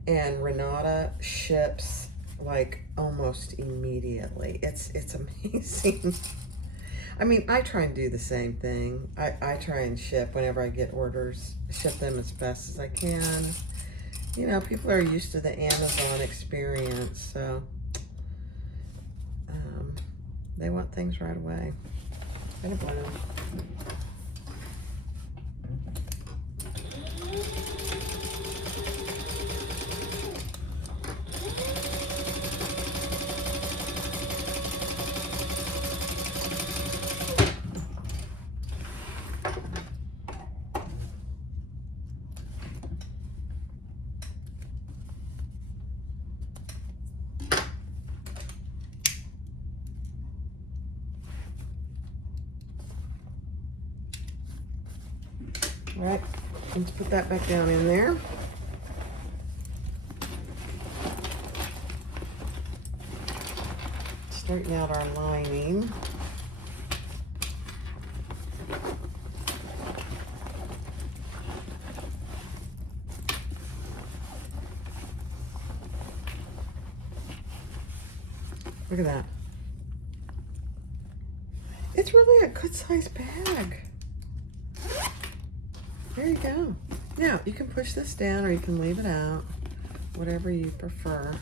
And Renata ships like almost immediately. It's amazing. I mean, I try and do the same thing. I try and ship whenever I get orders, ship them as fast as I can. You know, people are used to the Amazon experience, so they want things right away. I don't blame them. All right, let's put that back down in there. Straighten out our lining. Look at that. It's really a good sized bag. There you go. Now, you can push this down or you can leave it out, whatever you prefer.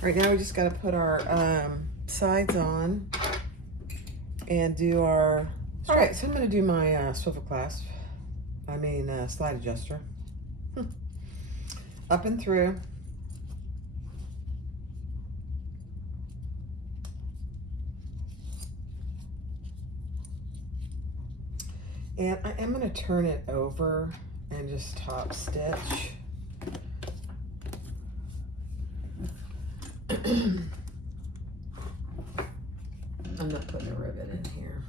Right now, we just got to put our sides on and do our... All right, so I'm going to do my swivel clasp. Slide adjuster. Up and through. And I am going to turn it over and just top stitch. I'm not putting a rivet in here.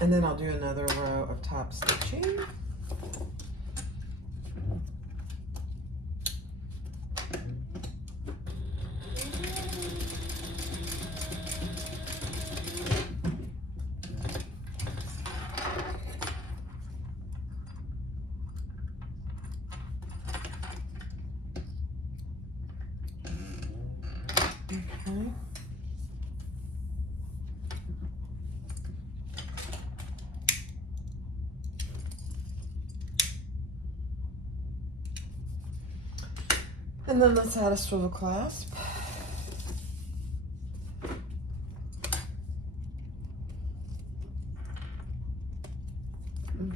And then I'll do another row of top stitching. Okay. And then let's add a swivel clasp.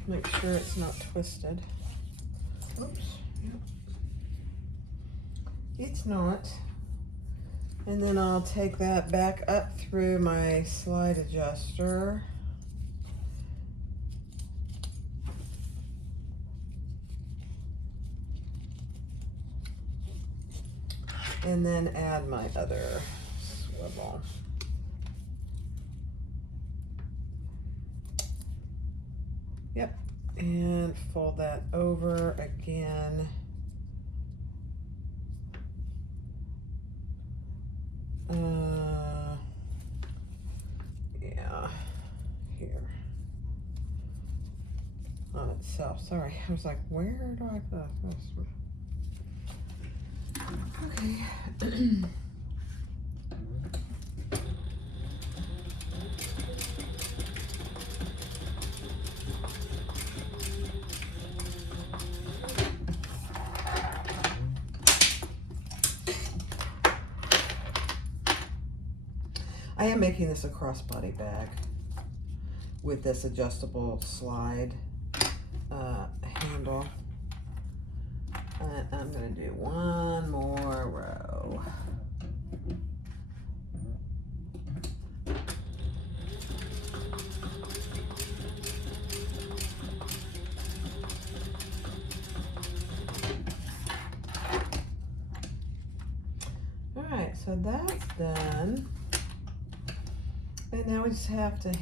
Make sure it's not twisted. Oops. Yep. It's not. And then I'll take that back up through my slide adjuster. And then add my other swivel. Yep, and fold that over again. Yeah, here. On itself, sorry. I was like, where do I put this? Okay. I am making this a crossbody bag with this adjustable slide handle. And I'm going to do one more row. All right, so that's done. And now we just have to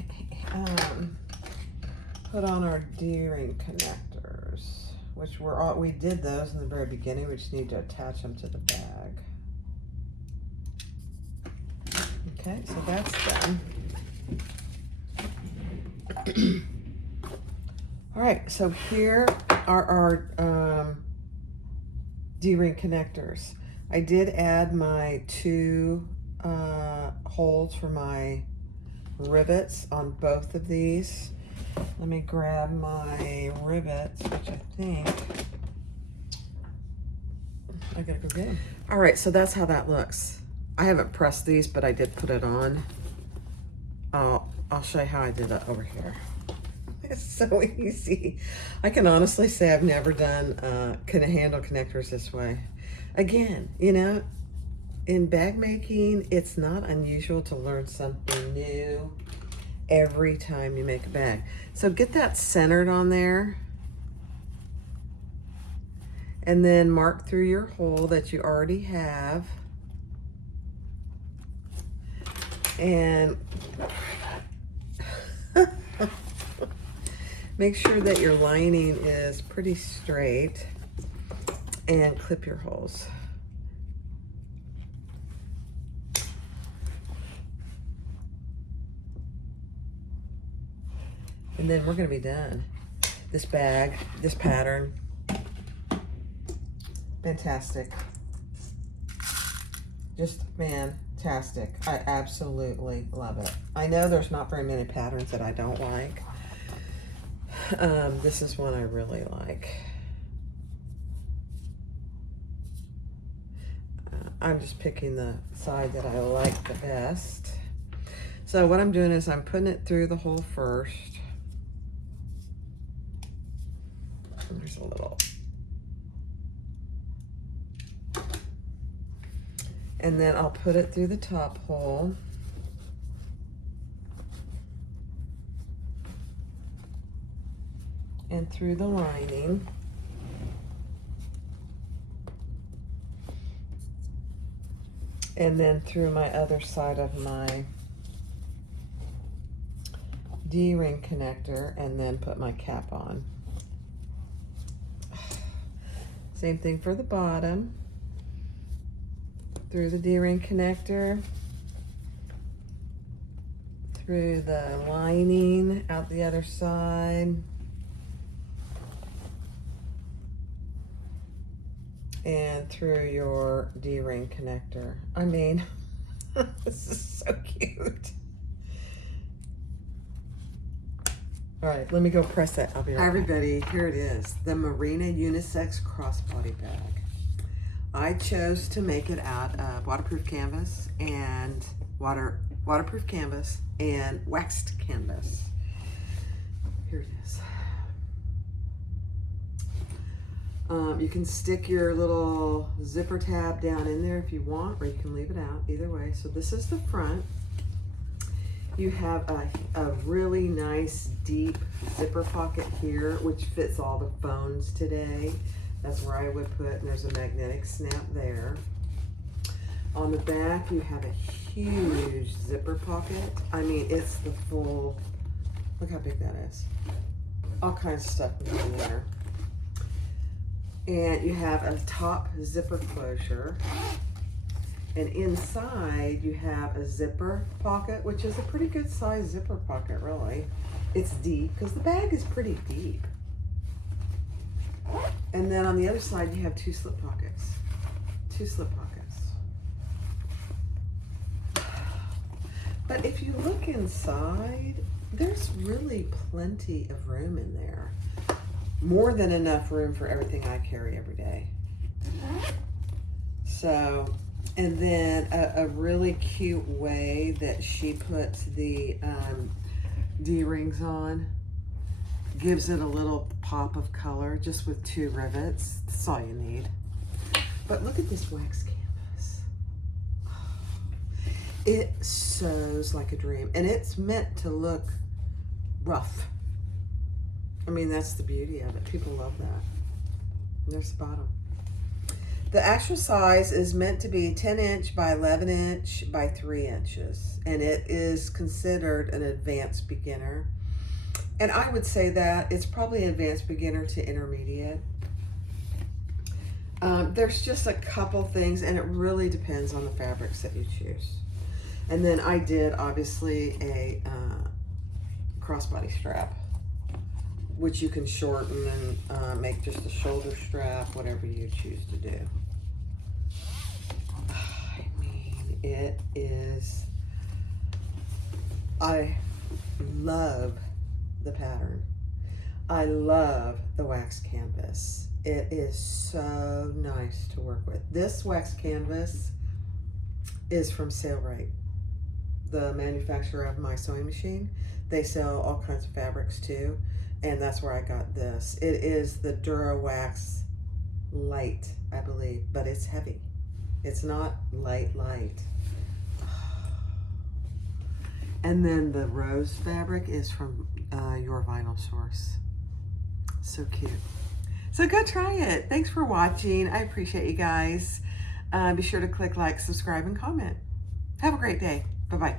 put on our D-ring connectors, which we did those in the very beginning. We just need to attach them to the bag. Okay, so that's done. All right, so here are our D-ring connectors. I did add my 2 holes for my rivets on both of these. Let me grab my rivets, which I think I gotta go get them. All right, so that's how that looks. I haven't pressed these, but I did put it on. I'll show you how I did that over here. It's so easy. I can honestly say I've never done handle connectors this way. Again, you know, in bag making, it's not unusual to learn something new every time you make a bag. So get that centered on there. And then mark through your hole that you already have. And make sure that your lining is pretty straight and clip your holes. And then we're gonna be done. This bag, this pattern, fantastic. Just fantastic. I absolutely love it. I know there's not very many patterns that I don't like. This is one I really like. I'm just picking the side that I like the best. So what I'm doing is I'm putting it through the hole first. There's a little. And then I'll put it through the top hole. And through the lining. And then through my other side of my D-ring connector, and then put my cap on. Same thing for the bottom. Through the D-ring connector, through the lining, out the other side, and through your D-ring connector. I mean, this is so cute. All right, let me go press that. I'll be right back. Hi everybody, here it is, the Marina Unisex Crossbody bag. I chose to make it out of waterproof canvas and waterproof canvas and waxed canvas. Here it is. You can stick your little zipper tab down in there if you want, or you can leave it out, either way. So this is the front. You have a really nice deep zipper pocket here, which fits all the phones today. That's where I would put, and there's a magnetic snap there. On the back, you have a huge zipper pocket. I mean, it's the full, look how big that is. All kinds of stuff in there. And you have a top zipper closure. And inside you have a zipper pocket, which is a pretty good size zipper pocket, really. It's deep, because the bag is pretty deep. And then on the other side, you have two slip pockets. Two slip pockets. But if you look inside, there's really plenty of room in there. More than enough room for everything I carry every day. So, and then a really cute way that she puts the D-rings on, gives it a little pop of color just with 2 rivets. That's all you need. But look at this wax canvas. It sews like a dream, and it's meant to look rough. I mean, that's the beauty of it. People love that. And there's the bottom. The actual size is meant to be 10 inch by 11 inch by 3 inches. And it is considered an advanced beginner. And I would say that it's probably advanced beginner to intermediate. There's just a couple things, and it really depends on the fabrics that you choose. And then I did, obviously, a crossbody strap, which you can shorten and make just a shoulder strap, whatever you choose to do. I mean, it is, I love the pattern. I love the wax canvas. It is so nice to work with. This wax canvas is from Sailrite, the manufacturer of my sewing machine. They sell all kinds of fabrics too. And that's where I got this. It is the Dura Wax Light, I believe, but it's heavy. It's not light. And then the rose fabric is from Your Vinyl Source. So cute. So go try it. Thanks for watching. I appreciate you guys. Be sure to click like, subscribe, and comment. Have a great day. Bye-bye.